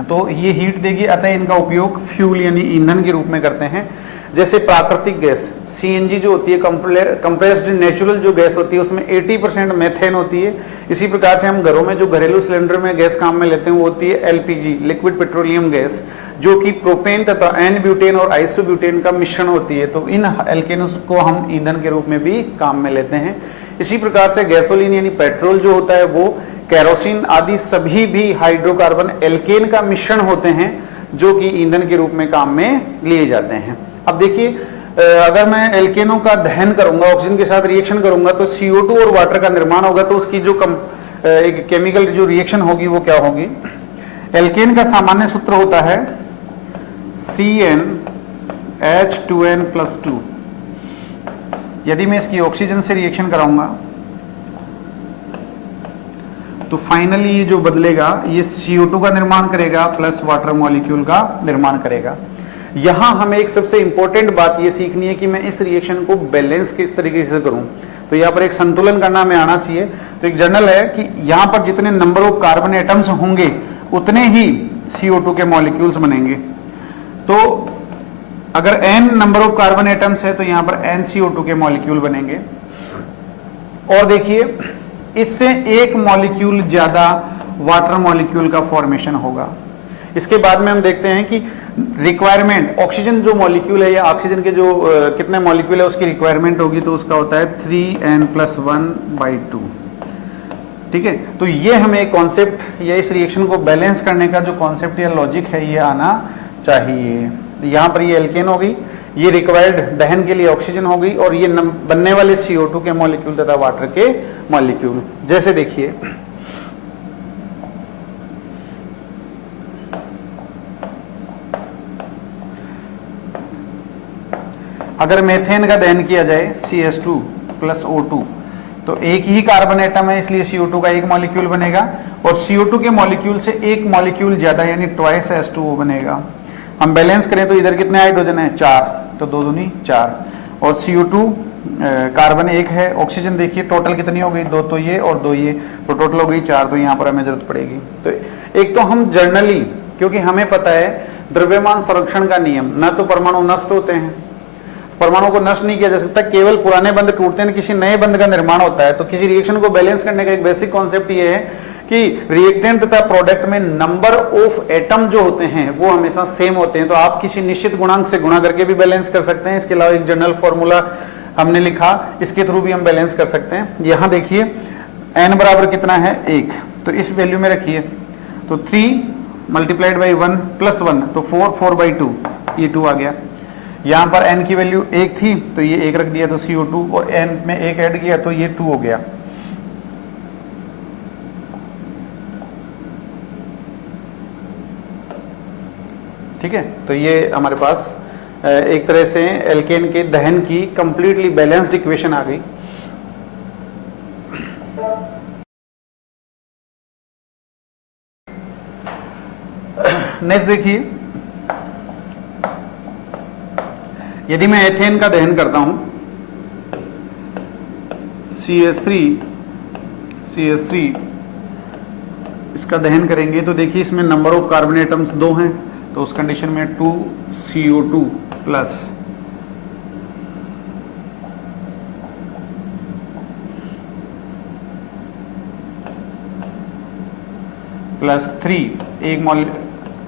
तो ये हीट देगी, अतः इनका उपयोग फ्यूल यानी ईंधन के रूप में करते हैं। जैसे प्राकृतिक गैस CNG जो होती है, कंप्रेस्ड नेचुरल जो गैस होती है उसमें 80% मेथेन होती है। इसी प्रकार से हम घरों में जो घरेलू सिलेंडर में गैस काम में लेते हैं वो होती है LPG, लिक्विड पेट्रोलियम गैस, जो कि प्रोपेन तथा एन ब्यूटेन और आइसोब्यूटेन का मिश्रण होती है। तो इन एल्केनों को हम ईंधन के रूप में भी काम में लेते हैं। इसी प्रकार से गैसोलीन यानी पेट्रोल जो होता है वो, केरोसिन आदि सभी भी हाइड्रोकार्बन एल्केन का मिश्रण होते हैं जो कि ईंधन के रूप में काम में लिए जाते हैं। अब देखिए अगर मैं एल्केनों का दहन करूंगा, ऑक्सीजन के साथ रिएक्शन करूंगा, तो CO2 और वाटर का निर्माण होगा। तो उसकी जो एक केमिकल जो रिएक्शन होगी वो क्या होगी? एल्केन का सामान्य सूत्र होता है CnH2n+2। यदि मैं इसकी ऑक्सीजन से रिएक्शन कराऊंगा तो फाइनली ये जो बदलेगा ये CO2 का निर्माण करेगा प्लस वाटर मॉलिक्यूल का निर्माण करेगा। यहां हमें एक सबसे इंपॉर्टेंट बात ये सीखनी है कि मैं इस रिएक्शन को बैलेंस किस तरीके से करूं। तो यहां पर एक संतुलन करना हमें आना चाहिए। तो एक जर्नल है कि यहां पर जितने नंबर ऑफ कार्बन एटम्स होंगे उतने ही CO2 के मॉलिक्यूल्स बनेंगे। तो अगर n number of carbon atoms है तो यहां पर n CO2 के मॉलिक्यूल बनेंगे। और देखिए इससे एक मॉलिक्यूल ज्यादा वाटर मॉलिक्यूल का फॉर्मेशन होगा। इसके बाद में हम देखते हैं कि रिक्वायरमेंट ऑक्सीजन जो मॉलिक्यूल है या ऑक्सीजन के जो कितने मॉलिक्यूल है उसकी रिक्वायरमेंट होगी, तो उसका होता है 3n+1/2। ठीक है, तो ये हमें एक कॉन्सेप्ट या इस रिएक्शन को बैलेंस करने का जो कॉन्सेप्ट या लॉजिक है ये आना चाहिए। यहां पर ये एल्केन होगी, ये रिक्वायर्ड दहन के लिए ऑक्सीजन होगी, और ये बनने वाले CO2 के मॉलिक्यूल तथा वाटर के मॉलिक्यूल। जैसे देखिए अगर मेथेन का दहन किया जाए CH2+O2 तो एक ही कार्बन एटम है, इसलिए CO2 का एक मॉलिक्यूल बनेगा, और CO2 के मॉलिक्यूल से एक मॉलिक्यूल ज्यादा यानी ट्वाइस H2O बनेगा। हम बैलेंस करें तो इधर कितने हाइड्रोजन है? 4, तो 2 दूनी 4, और CO2 कार्बन 1 है। ऑक्सीजन देखिए टोटल कितनी हो गई? 2 तो ये और 2 ये, तो टोटल हो गई 4। तो यहाँ पर हमें जरूरत पड़ेगी। तो एक तो हम जर्नली, क्योंकि हमें पता है द्रव्यमान संरक्षण का नियम, न तो परमाणु नष्ट होते हैं, परमाणु को नष्ट नहीं किया जा सकता, केवल पुराने बंध टूटते हैं, किसी नए बंध का निर्माण होता है। तो किसी रिएक्शन को बैलेंस करने का एक बेसिक कॉन्सेप्ट ये है कि रिएक्टेंट तथा प्रोडक्ट में नंबर ऑफ एटम जो होते हैं वो हमेशा सेम होते हैं। तो आप किसी निश्चित गुणांक से गुणा करके भी बैलेंस कर सकते हैं। इसके अलावा एक जनरल फॉर्मूला हमने लिखा, इसके थ्रू भी हम बैलेंस कर सकते हैं। यहां देखिए n बराबर कितना है? 1, तो इस वैल्यू में रखिए, तो 3 × 1 + 1 तो 4/2, ये 2 आ गया। यहां पर n की वैल्यू 1 थी तो ये 1 रख दिया, तो CO2, और n में 1 ऐड किया तो ये 2 हो गया। ठीक है, तो ये हमारे पास एक तरह से एल्केन के दहन की कंप्लीटली बैलेंस्ड इक्वेशन आ गई। नेक्स्ट देखिए, यदि मैं एथेन का दहन करता हूं CH3 इसका दहन करेंगे तो देखिए इसमें नंबर ऑफ कार्बन एटम्स 2 हैं, तो उस कंडीशन में 2 CO2 प्लस 3,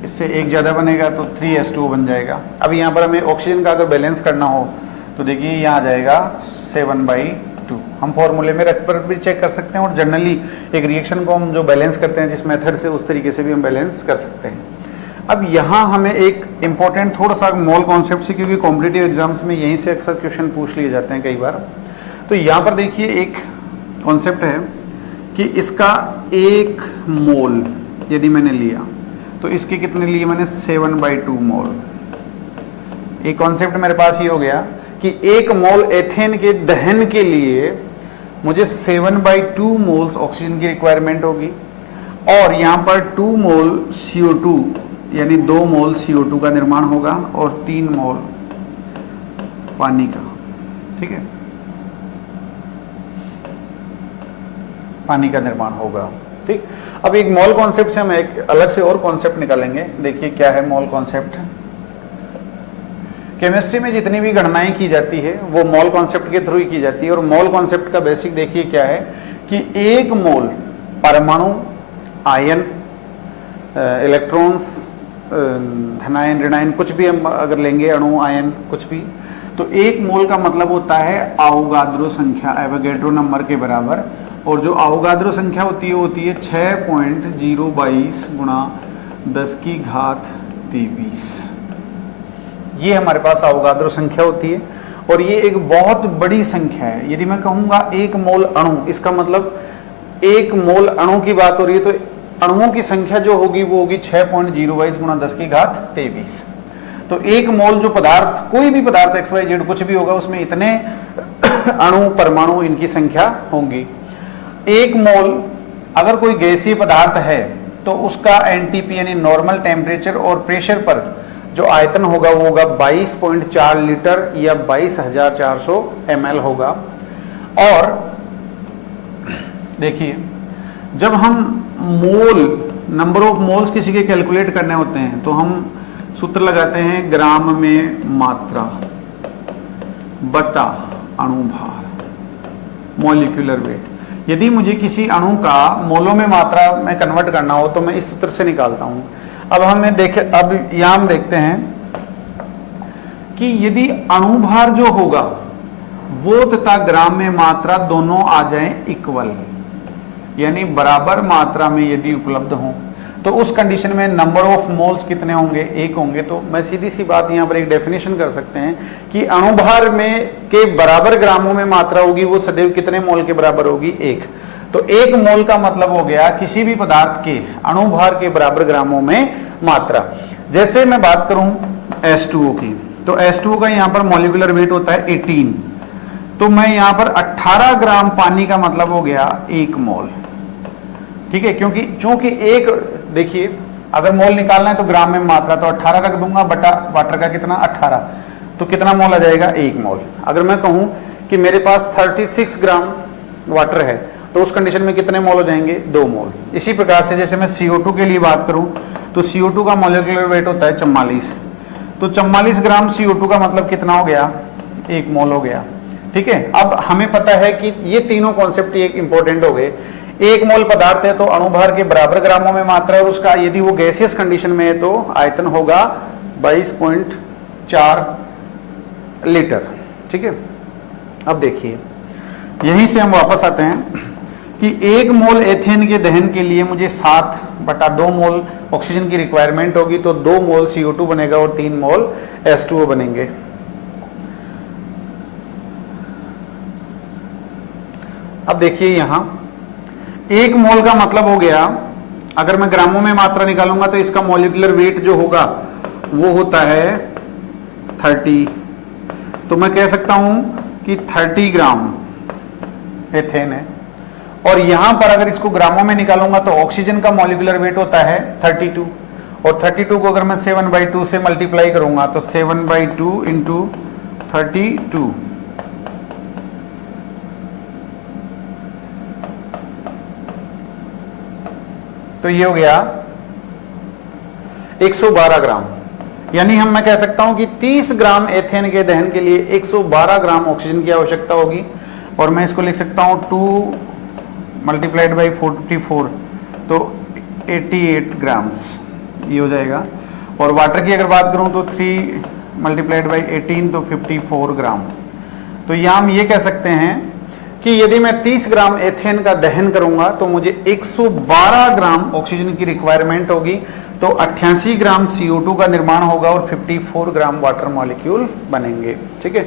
इससे एक ज्यादा बनेगा तो 3H2O बन जाएगा। अब यहाँ पर हमें ऑक्सीजन का अगर बैलेंस करना हो तो देखिए यहाँ आ जाएगा 7/2। हम फॉर्मूले में रख पर भी चेक कर सकते हैं, और जनरली एक रिएक्शन को हम जो बैलेंस करते हैं जिस मेथड से, उस तरीके से भी हम बैलेंस कर सकते हैं। अब यहाँ हमें एक इंपॉर्टेंट थोड़ा सा मोल कॉन्सेप्ट से, क्योंकि कॉम्पिटिटिव एग्जाम्स में यहीं से अक्सर क्वेश्चन पूछ लिए जाते हैं कई बार। तो यहाँ पर देखिए एक कॉन्सेप्ट है कि इसका 1 मोल यदि मैंने लिया तो इसके कितने लिए मैंने? 7/2 मोल। एक कॉन्सेप्ट मेरे पास ये हो गया कि 1 मोल एथेन के दहन के लिए मुझे 7/2 मोल्स ऑक्सीजन की रिक्वायरमेंट होगी, और यहां पर 2 मोल CO2 यानी 2 मोल CO2 का निर्माण होगा, और 3 मोल पानी का। ठीक है, पानी का निर्माण होगा। ठीक, अब एक मोल कॉन्सेप्ट से हम एक अलग से और कॉन्सेप्ट निकालेंगे। देखिए क्या है मोल कॉन्सेप्ट। केमिस्ट्री में जितनी भी गणनाएं की जाती है वो मोल कॉन्सेप्ट के थ्रू ही की जाती है, और मोल कॉन्सेप्ट का बेसिक देखिए क्या है कि 1 मोल परमाणु, आयन, इलेक्ट्रॉन्स, धनायन, ऋणायन, कुछ भी हम अगर लेंगे, अणु, आयन, कुछ भी, तो 1 मोल का मतलब होता है आवोगाद्रो संख्या, एवोगैड्रो नंबर के बराबर। और जो आवोगाद्रो संख्या होती है 6.022 × 10⁻23। ये हमारे पास आवोगाद्रो संख्या होती है। और ये एक बहुत बड़ी संख्या है। यदि मैं कहूंगा 1 मोल अणु, इसका मतलब 1 मोल अणु की बात हो रही है, तो अणुओं की संख्या जो होगी वो होगी 6.022 गुणा 10 की घात 23। तो 1 मोल जो पदार्थ, कोई भी पदार्थ XYZ कुछ भी होगा, उसमें इतने अणु परमाणु इनकी संख्या होंगी। 1 मोल अगर कोई गैसीय पदार्थ है तो उसका एनटीपी यानी नॉर्मल टेम्परेचर और प्रेशर पर जो आयतन होगा वो होगा 22.4 लीटर या 22,400 ml होगा। और देखिए, जब हम मोल, नंबर ऑफ मोल्स किसी के कैलकुलेट करने होते हैं तो हम सूत्र लगाते हैं ग्राम में मात्रा बटा अणु भार, मॉलिक्यूलर वेट। यदि मुझे किसी अणु का मोलों में मात्रा में कन्वर्ट करना हो तो मैं इस सूत्र से निकालता हूं। अब यहां हम देखते हैं कि यदि अणु भार जो होगा वो तथा ग्राम में मात्रा दोनों आ जाएं इक्वल, यानी बराबर मात्रा में यदि उपलब्ध हो, तो उस कंडीशन में नंबर ऑफ मोल्स कितने होंगे? 1 होंगे। तो मैं सीधी सी बात यहां पर एक डेफिनेशन कर सकते हैं कि अणु भार में के बराबर ग्रामों में मात्रा होगी वो सदैव कितने मोल के बराबर होगी? 1। तो 1 मोल का मतलब हो गया किसी भी पदार्थ के अणु भार के बराबर ग्रामों में मात्रा। जैसे मैं बात करूं H2O की, तो H2O का यहां पर मॉलिक्यूलर वेट होता है 18, तो मैं यहां पर 18 ग्राम पानी का मतलब हो गया 1 मोल। ठीक है, क्योंकि चूंकि एक, देखिए अगर मोल निकालना है तो ग्राम में मात्रा, तो 18 रख दूंगा बटा वाटर का कितना 18, तो कितना मोल आ जाएगा? 1 मोल। अगर मैं कहूं कि मेरे पास 36 ग्राम वाटर है तो उस कंडीशन में कितने मोल हो जाएंगे? 2 मोल। इसी प्रकार से जैसे मैं CO2 के लिए बात करूं तो CO2 का मॉलिक्यूलर वेट होता है 44, तो 44 ग्राम CO2 का मतलब कितना हो गया? 1 मोल हो गया। ठीक है, अब हमें पता है कि ये तीनों कॉन्सेप्ट एक इंपॉर्टेंट हो गए। 1 मोल पदार्थ है तो अणुभार के बराबर ग्रामों में मात्रा, और उसका यदि वो गैसियस कंडीशन में है तो आयतन होगा 22.4 लीटर। ठीक है, अब देखिए यहीं से हम वापस आते हैं कि 1 मोल एथेन के दहन के लिए मुझे 7/2 मोल ऑक्सीजन की रिक्वायरमेंट होगी, तो 2 मोल CO2 बनेगा और 3 मोल H2O बनेंगे। अब देखिए यहां 1 मोल का मतलब हो गया, अगर मैं ग्रामों में मात्रा निकालूंगा तो इसका मॉलिक्यूलर वेट जो होगा वो होता है 30, तो मैं कह सकता हूं कि 30 ग्राम एथेन है। और यहां पर अगर इसको ग्रामों में निकालूंगा तो ऑक्सीजन का मॉलिक्यूलर वेट होता है 32, और 32 को अगर मैं 7/2 से मल्टीप्लाई करूंगा तो 7/2 इंटू 32, तो ये हो गया 112 ग्राम। यानी मैं कह सकता हूं कि 30 ग्राम एथेन के दहन के लिए 112 ग्राम ऑक्सीजन की आवश्यकता होगी, और मैं इसको लिख सकता हूं 2 मल्टीप्लाइड बाई 44, तो 88 ग्राम्स ये हो जाएगा। और वाटर की अगर बात करूं तो 3 मल्टीप्लाइड बाई 18 तो 54 ग्राम। तो यहां हम ये कह सकते हैं कि यदि मैं 30 ग्राम एथेन का दहन करूंगा तो मुझे 112 ग्राम ऑक्सीजन की रिक्वायरमेंट होगी, तो 88 ग्राम CO2 का निर्माण होगा और 54 ग्राम वाटर मॉलिक्यूल बनेंगे। ठीक है,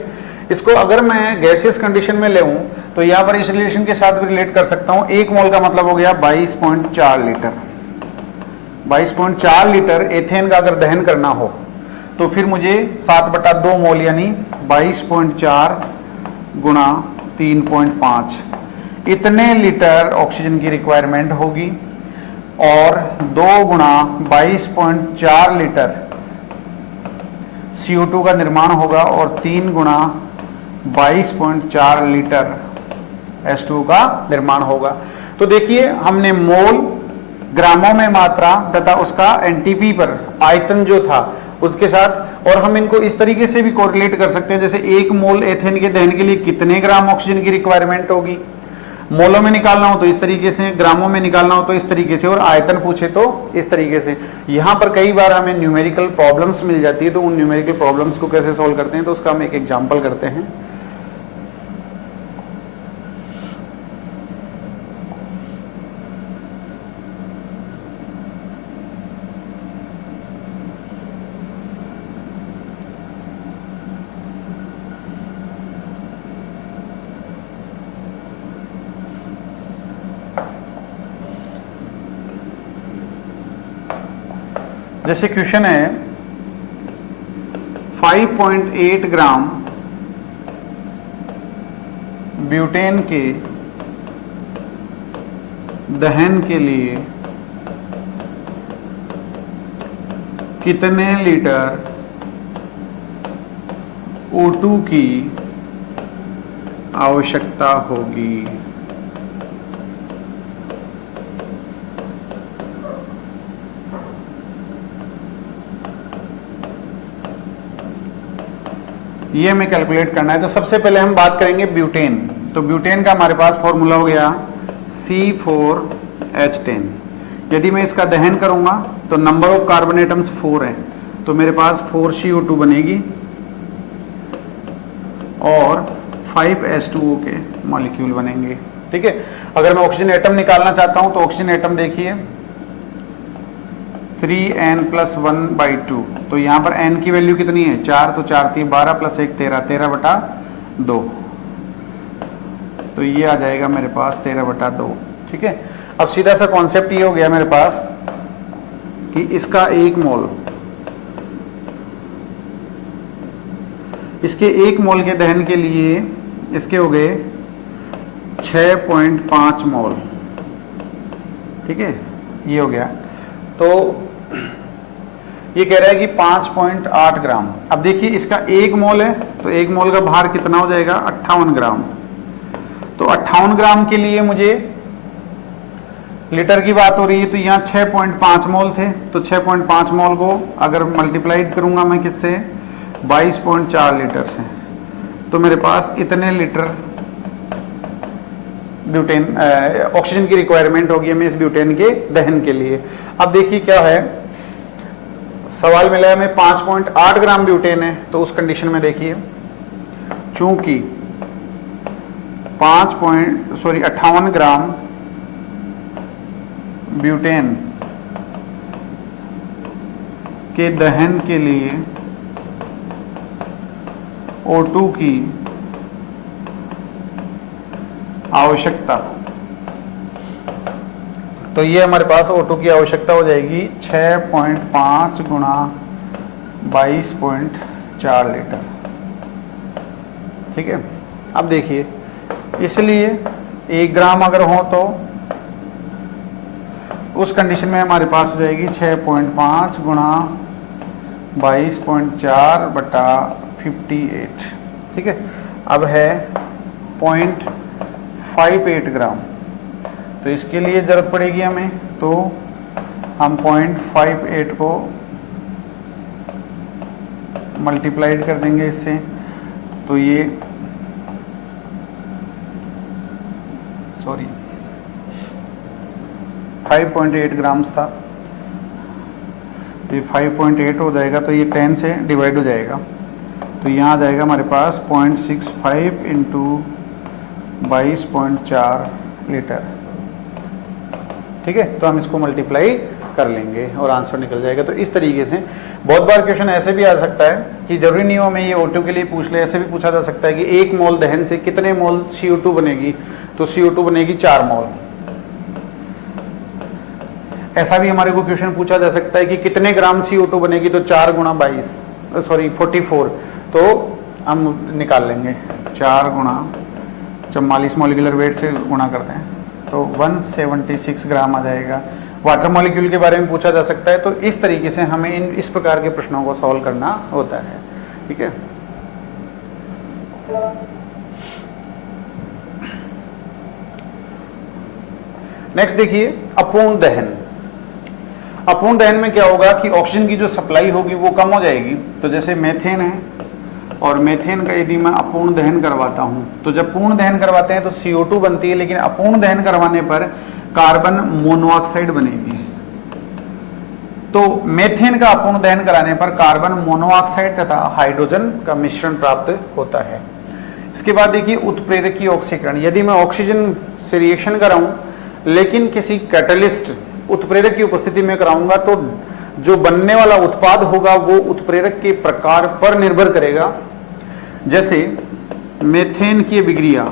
इसको अगर मैं गैसियस कंडीशन में ले तो यहां पर इस रिलेशन के साथ भी रिलेट कर सकता हूं। 1 मोल का मतलब हो गया 22.4 लीटर। 22.4 लीटर एथेन का अगर दहन करना हो तो फिर मुझे 7/2 मोल यानी 22.4 गुणा 3.5 इतने लीटर ऑक्सीजन की रिक्वायरमेंट होगी, और 2 गुणा 22.4 लीटर CO2 का निर्माण होगा, और 3 गुणा 22.4 लीटर H2O का निर्माण होगा। तो देखिए हमने मोल, ग्रामों में मात्रा तथा उसका एनटीपी पर आयतन जो था उसके साथ, और हम इनको इस तरीके से भी कोरिलेट कर सकते हैं जैसे 1 मोल एथेन के दहन के लिए कितने ग्राम ऑक्सीजन की रिक्वायरमेंट होगी। मोलों में निकालना हो तो इस तरीके से, ग्रामों में निकालना हो तो इस तरीके से, और आयतन पूछे तो इस तरीके से। यहां पर कई बार हमें न्यूमेरिकल प्रॉब्लम्स मिल जाती है, तो उन न्यूमेरिकल प्रॉब्लम्स को कैसे सॉल्व करते हैं तो उसका हम एक एग्जांपल करते हैं। जैसे क्वेश्चन है 5.8 ग्राम ब्यूटेन के दहन के लिए कितने लीटर O2 की आवश्यकता होगी। ये हमें कैलकुलेट करना है। तो सबसे पहले हम बात करेंगे ब्यूटेन। तो ब्यूटेन का हमारे पास फॉर्मूला हो गया C4H10। यदि मैं इसका दहन करूंगा तो नंबर ऑफ कार्बन एटम्स 4 है, तो मेरे पास 4CO2 बनेगी और 5H2O के मॉलिक्यूल बनेंगे। ठीक है, अगर मैं ऑक्सीजन एटम निकालना चाहता हूं तो ऑक्सीजन एटम देखिए 3n+1/2, तो यहां पर n की वैल्यू कितनी है 4, तो 4 3 12 + 1 13, 13/2, तो ये आ जाएगा मेरे पास 13/2। ठीक है, अब सीधा सा कॉन्सेप्ट ये हो गया मेरे पास कि इसका 1 मोल, इसके 1 मोल के दहन के लिए इसके हो गए 6.5 मोल। ठीक है, ये हो गया। तो ये कह रहा है कि 5.8 ग्राम। अब देखिए इसका 1 मोल है, तो 1 मोल का भार कितना हो जाएगा 58 ग्राम। तो 58 ग्राम के लिए मुझे लीटर की बात हो रही है, तो यहाँ 6.5 मोल थे, तो 6.5 मोल को अगर मल्टीप्लाइड करूंगा मैं किससे 22.4 लीटर से, तो मेरे पास इतने लीटर ब्यूटेन ऑक्सीजन की रिक्वायरमेंट होगी हमें इस ब्यूटेन के दहन के लिए। अब देखिए क्या है, सवाल मिला है हमें 5.8 ग्राम ब्यूटेन है, तो उस कंडीशन में देखिए चूंकि 58 ग्राम ब्यूटेन के दहन के लिए O2 की आवश्यकता, तो ये हमारे पास O2 की आवश्यकता हो जाएगी 6.5 गुणा 22.4 लीटर। ठीक है, अब देखिए इसलिए 1 ग्राम अगर हो तो उस कंडीशन में हमारे पास हो जाएगी 6.5 गुणा 22.4/58। ठीक है, अब है 0.58 ग्राम, तो इसके लिए जरूरत पड़ेगी हमें, तो हम 0.58 को मल्टीप्लाइड कर देंगे इससे, तो ये 5.8 ग्राम्स था, ये 5.8 हो जाएगा, तो ये 10 से डिवाइड हो जाएगा, तो यहाँ आ जाएगा हमारे पास 0.65 × 22.4 लीटर। ठीक है, तो हम इसको मल्टीप्लाई कर लेंगे और आंसर निकल जाएगा। तो इस तरीके से बहुत बार क्वेश्चन ऐसे भी आ सकता है कि जरूरी नहीं हो हमें ये O2 के लिए पूछ ले, ऐसे भी पूछा जा सकता है कि 1 मोल दहन से कितने मोल CO2 बनेगी, तो CO2 बनेगी 4 मोल। ऐसा भी हमारे को क्वेश्चन पूछा जा सकता है कि कितने ग्राम CO2 बनेगी, तो 4 गुणा 44, तो हम निकाल लेंगे 4 गुणा 44 मॉलिक्यूलर वेट से गुणा करते हैं, तो 176 ग्राम आ जाएगा। वाटर मॉलिक्यूल के बारे में पूछा जा सकता है, तो इस तरीके से हमें इस प्रकार के प्रश्नों को सॉल्व करना होता है। ठीक है, नेक्स्ट देखिए अपूर्ण दहन। अपूर्ण दहन में क्या होगा कि ऑक्सीजन की जो सप्लाई होगी वो कम हो जाएगी। तो जैसे मेथेन है और मेथेन का यदि मैं अपूर्ण दहन करवाता हूं, तो जब पूर्ण दहन करवाते हैं तो CO2 बनती है, लेकिन अपूर्ण दहन करवाने पर कार्बन मोनोऑक्साइड बनेगी। तो मेथेन का अपूर्ण दहन कराने पर कार्बन मोनोऑक्साइड तथा हाइड्रोजन का मिश्रण प्राप्त होता है। इसके बाद देखिए उत्प्रेरक की ऑक्सीकरण। यदि मैं ऑक्सीजन से रिएक्शन कराऊं लेकिन किसी कैटलिस्ट उत्प्रेरक की उपस्थिति में कराऊंगा, तो जो बनने वाला उत्पाद होगा वो उत्प्रेरक के प्रकार पर निर्भर करेगा। जैसे मेथेन की अभिक्रिया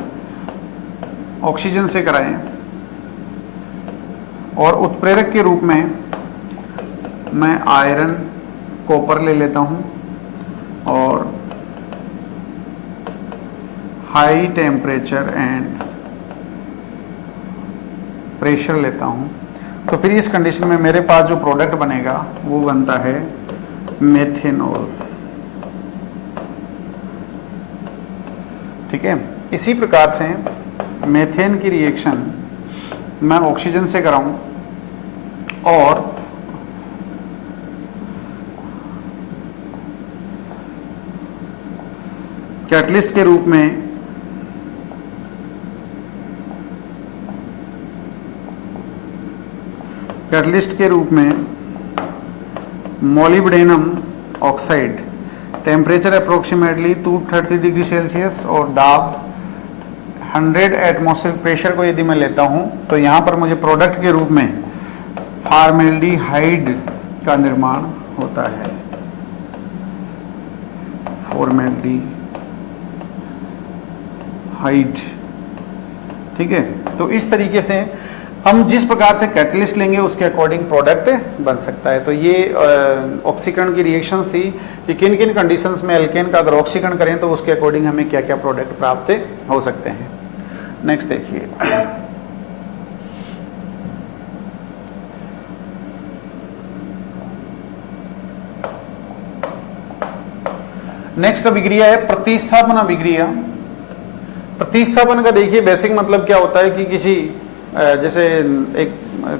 ऑक्सीजन से कराएं और उत्प्रेरक के रूप में मैं आयरन कॉपर ले लेता हूं और हाई टेम्परेचर एंड प्रेशर लेता हूं, तो फिर इस कंडीशन में मेरे पास जो प्रोडक्ट बनेगा वो बनता है मेथेनॉल। ठीक है, इसी प्रकार से मेथेन की रिएक्शन मैं ऑक्सीजन से कराऊं और कैटलिस्ट के रूप में molybdenum oxide, temperature approximately 230 degree Celsius और दाब 100 एटमॉस्फेरिक प्रेशर को यदि मैं लेता हूं तो यहां पर मुझे प्रोडक्ट के रूप में फॉर्मेल्डिहाइड का निर्माण होता है। फॉर्मेल्डिहाइड। ठीक है, तो इस तरीके से हम जिस प्रकार से कैटलिस्ट लेंगे उसके अकॉर्डिंग प्रोडक्ट बन सकता है। तो ये ऑक्सीकरण की रिएक्शंस थी कि किन किन कंडीशंस में एल्केन का अगर ऑक्सीकरण करें तो उसके अकॉर्डिंग हमें क्या क्या प्रोडक्ट प्राप्त हो सकते हैं। नेक्स्ट देखिए, नेक्स्ट अभिक्रिया है प्रतिस्थापन अभिक्रिया। प्रतिस्थापन का देखिए बेसिक मतलब क्या होता है कि किसी जैसे एक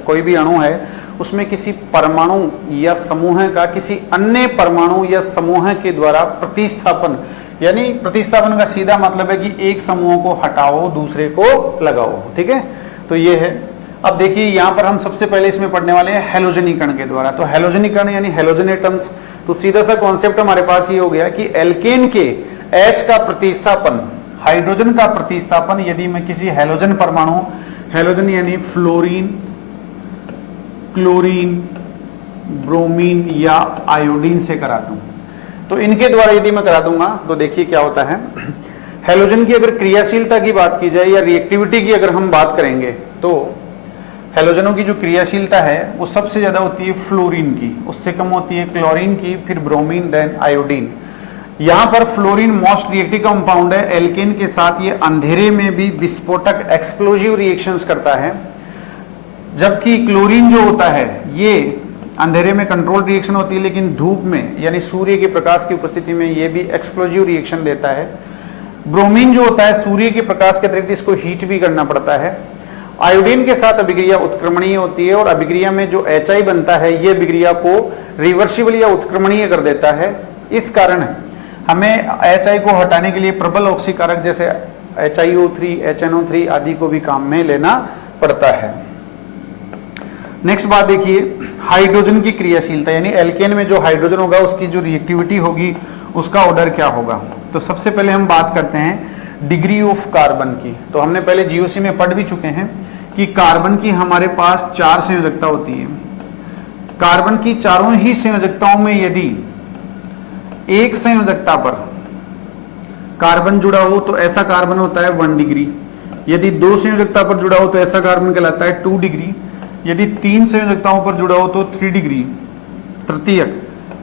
कोई भी अणु है उसमें किसी परमाणु या समूह का किसी अन्य परमाणु या समूह के द्वारा प्रतिस्थापन, यानी प्रतिस्थापन का सीधा मतलब है कि एक समूह को हटाओ दूसरे को लगाओ। ठीक है, तो ये है। अब देखिए यहां पर हम सबसे पहले इसमें पढ़ने वाले हैं हैलोजनीकरण के द्वारा। तो हैलोजनीकरण यानी हैलोजनेटम्स, तो सीधा सा कॉन्सेप्ट हमारे पास ये हो गया कि एल्केन के H का प्रतिस्थापन, हाइड्रोजन का प्रतिस्थापन यदि मैं किसी हैलोजन परमाणु, हैलोजन यानी फ्लोरीन, क्लोरीन, ब्रोमीन या आयोडीन से करा दूं, तो इनके द्वारा यदि मैं करा दूंगा तो देखिए क्या होता है। हैलोजन की अगर क्रियाशीलता की बात की जाए या रिएक्टिविटी की अगर हम बात करेंगे तो हैलोजनों की जो क्रियाशीलता है वो सबसे ज्यादा होती है फ्लोरीन की, उससे कम होती है क्लोरीन की, फिर ब्रोमीन, देन आयोडीन। यहां पर फ्लोरीन मोस्ट रिएक्टिव कंपाउंड है। एल्केन के साथ ये अंधेरे में भी विस्फोटक एक्सप्लोजिव रिएक्शंस करता है, जबकि क्लोरीन जो होता है ये अंधेरे में कंट्रोल रिएक्शन होती है, लेकिन धूप में यानी सूर्य के प्रकाश की उपस्थिति में ये भी एक्सप्लोजिव रिएक्शन देता है। ब्रोमीन जो होता है सूर्य के प्रकाश के अतिरिक्त इसको हीट भी करना पड़ता है। आयोडीन के साथ अभिक्रिया उत्क्रमणीय होती है और अभिक्रिया में जो HI बनता है ये अभिक्रिया को रिवर्सिबल या उत्क्रमणीय कर देता है। इस कारण हमें HI को हटाने के लिए प्रबल ऑक्सीकारक जैसे HiO3, HNO3 आदि को भी काम में लेना पड़ता है। नेक्स्ट बात देखिए, हाइड्रोजन की क्रियाशीलता, यानी एल्केन में जो हाइड्रोजन होगा उसकी जो रिएक्टिविटी होगी उसका ऑर्डर क्या होगा। तो सबसे पहले हम बात करते हैं डिग्री ऑफ कार्बन की। तो हमने पहले GOC में पढ़ भी चुके हैं कि कार्बन की हमारे पास 4 संयोजकता होती है। कार्बन की चारों ही संयोजकताओं में यदि एक संयोजकता पर कार्बन जुड़ा हो तो ऐसा कार्बन होता है 1 डिग्री। यदि 2 संयोजकता पर जुड़ा हो तो ऐसा कार्बन कहलाता है 2 डिग्री। यदि 3 संयोजकताओं पर जुड़ा हो तो 3 डिग्री तृतीयक,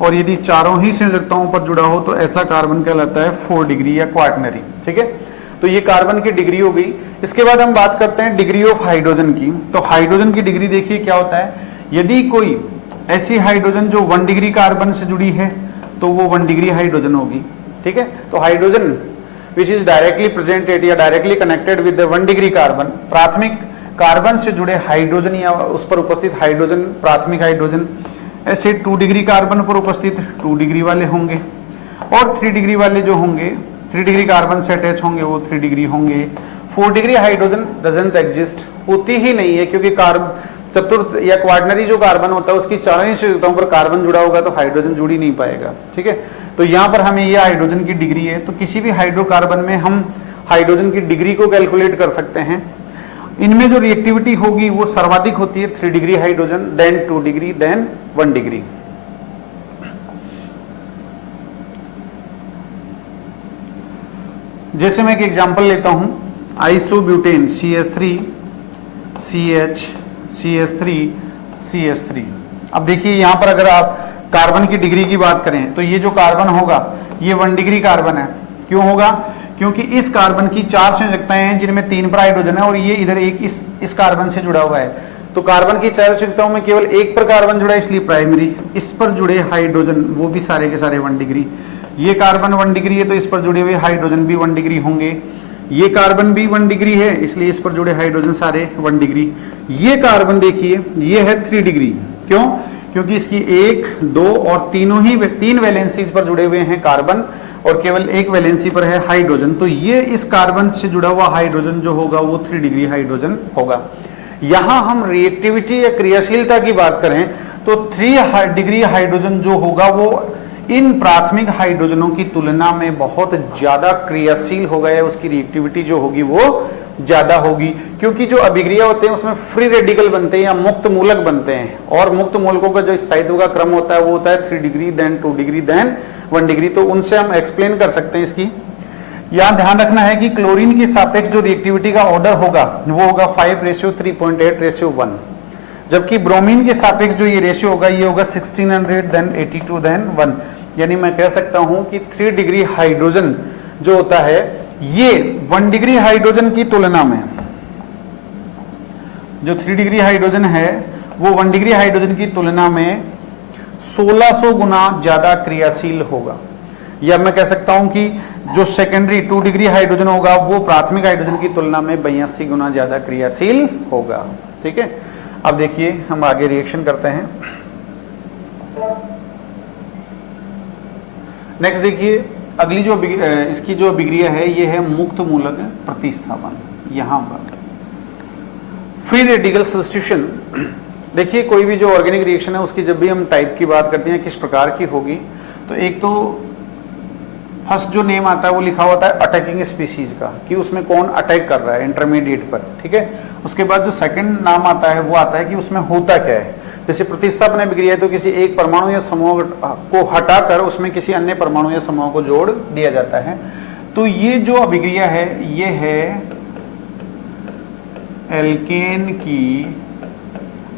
और यदि चारों ही संयोजकताओं पर जुड़ा हो तो ऐसा कार्बन कहलाता है 4 डिग्री या क्वाटनरी। ठीक है, तो ये कार्बन की डिग्री हो गई। इसके बाद हम बात करते हैं डिग्री ऑफ हाइड्रोजन की। तो हाइड्रोजन की डिग्री देखिए क्या होता है, यदि कोई ऐसी हाइड्रोजन जो 1 डिग्री कार्बन से जुड़ी है तो वो 1 डिग्री हाइड्रोजन होगी। ठीक है, तो hydrogen which is directly presented या directly connected with the 1 degree carbon, प्राथमिक कार्बन से जुड़े हाइड्रोजन या उस पर उपस्थित हाइड्रोजन, प्राथमिक हाइड्रोजन। ऐसे 2 डिग्री कार्बन पर उपस्थित 2 डिग्री वाले होंगे, और 3 डिग्री वाले जो होंगे 3 डिग्री कार्बन से अटैच होंगे वो 3 डिग्री होंगे। 4 डिग्री हाइड्रोजन डजंट एग्जिस्ट, होती ही नहीं है, क्योंकि चतुर्थ या क्वाटनरी जो कार्बन होता है उसकी चारों ही संयोजकताओं पर कार्बन जुड़ा होगा तो हाइड्रोजन जुड़ ही नहीं पाएगा। ठीक है, तो यहाँ पर हमें ये हाइड्रोजन की डिग्री है। तो किसी भी हाइड्रोकार्बन में हम हाइड्रोजन की डिग्री को कैलकुलेट कर सकते हैं। इनमें जो रिएक्टिविटी होगी वो सर्वाधिक होती है 3 degree hydrogen, then 2 degree, then 1 degree. जैसे मैं एक एग्जांपल लेता हूं, isobutane CH3 CH CH3 CH3। अब देखिए यहाँ पर अगर आप कार्बन की डिग्री की बात करें तो ये जो कार्बन होगा ये 1 डिग्री कार्बन है। क्यों होगा? क्योंकि इस कार्बन की 4 संयोजकताएं हैं जिनमें 3 पर हाइड्रोजन है और ये इधर एक इस कार्बन से जुड़ा हुआ है। तो कार्बन की 4 संयोजकताओं में केवल एक पर कार्बन जुड़ा है, इसलिए प्राइमरी। इस पर जुड़े हाइड्रोजन वो भी सारे के सारे 1 डिग्री। ये कार्बन 1 डिग्री है तो इस पर जुड़े हुए हाइड्रोजन भी 1 डिग्री होंगे। ये कार्बन भी 1 डिग्री है इसलिए इस पर जुड़े हाइड्रोजन सारे 1 डिग्री। ये कार्बन देखिए ये है 3 डिग्री। क्यों? क्योंकि इसकी 1, 2 और तीन वैलेंसीज पर जुड़े हुए हैं कार्बन और केवल एक वैलेंसी पर है हाइड्रोजन। तो ये इस कार्बन से जुड़ा हुआ हाइड्रोजन जो होगा वो 3 डिग्री हाइड्रोजन होगा। यहां हम रिएक्टिविटी या क्रियाशीलता की बात करें तो 3 डिग्री हाइड्रोजन जो होगा वो इन प्राथमिक हाइड्रोजनों की तुलना में बहुत ज्यादा क्रियाशील होगा या उसकी रिएक्टिविटी जो होगी वो ज्यादा होगी। क्योंकि जो अभिक्रिया होते हैं उसमें फ्री रेडिकल बनते हैं या मुक्त मूलक बनते हैं और मुक्त मूलकों का जो स्थायित्व का क्रम होता है वो होता है 3 degree, then 2 degree, then 1 degree. तो उनसे हम एक्सप्लेन कर सकते हैं इसकी। यहां ध्यान रखना है कि क्लोरीन के सापेक्ष जो रिएक्टिविटी का ऑर्डर होगा वो होगा 5:3.8:1, जबकि ब्रोमीन के सापेक्ष जो ये रेशियो होगा ये होगा 1600, देन 82, देन 1। यानी मैं कह सकता हूं कि 3 डिग्री हाइड्रोजन जो होता है ये 1 डिग्री हाइड्रोजन की तुलना में, जो 3 डिग्री हाइड्रोजन है वो 1 डिग्री हाइड्रोजन की तुलना में 1600 गुना ज्यादा क्रियाशील होगा। या मैं कह सकता हूं कि जो सेकेंडरी 2 डिग्री हाइड्रोजन होगा वो प्राथमिक हाइड्रोजन की तुलना में 82 गुना ज्यादा क्रियाशील होगा। ठीक है, अब देखिए हम आगे रिएक्शन करते हैं। नेक्स्ट देखिए अगली जो इसकी जो अभिक्रिया है ये है मुक्त मूलक प्रतिस्थापन। यहां पर फ्री रेडिकल सब्स्टिट्यूशन। देखिए कोई भी जो ऑर्गेनिक रिएक्शन है उसकी जब भी हम टाइप की बात करते हैं किस प्रकार की होगी, तो एक तो फर्स्ट जो नेम आता है वो लिखा होता है अटैकिंग स्पीशीज का कि उसमें कौन अटैक कर रहा है इंटरमीडिएट पर। ठीक है, उसके बाद जो सेकंड नाम आता है वो आता है कि उसमें होता क्या है। जैसे प्रतिस्थापन अभिक्रिया है तो किसी एक परमाणु या समूह को हटाकर उसमें किसी अन्य परमाणु या समूह को जोड़ दिया जाता है। तो ये जो अभिक्रिया है ये है एल्केन की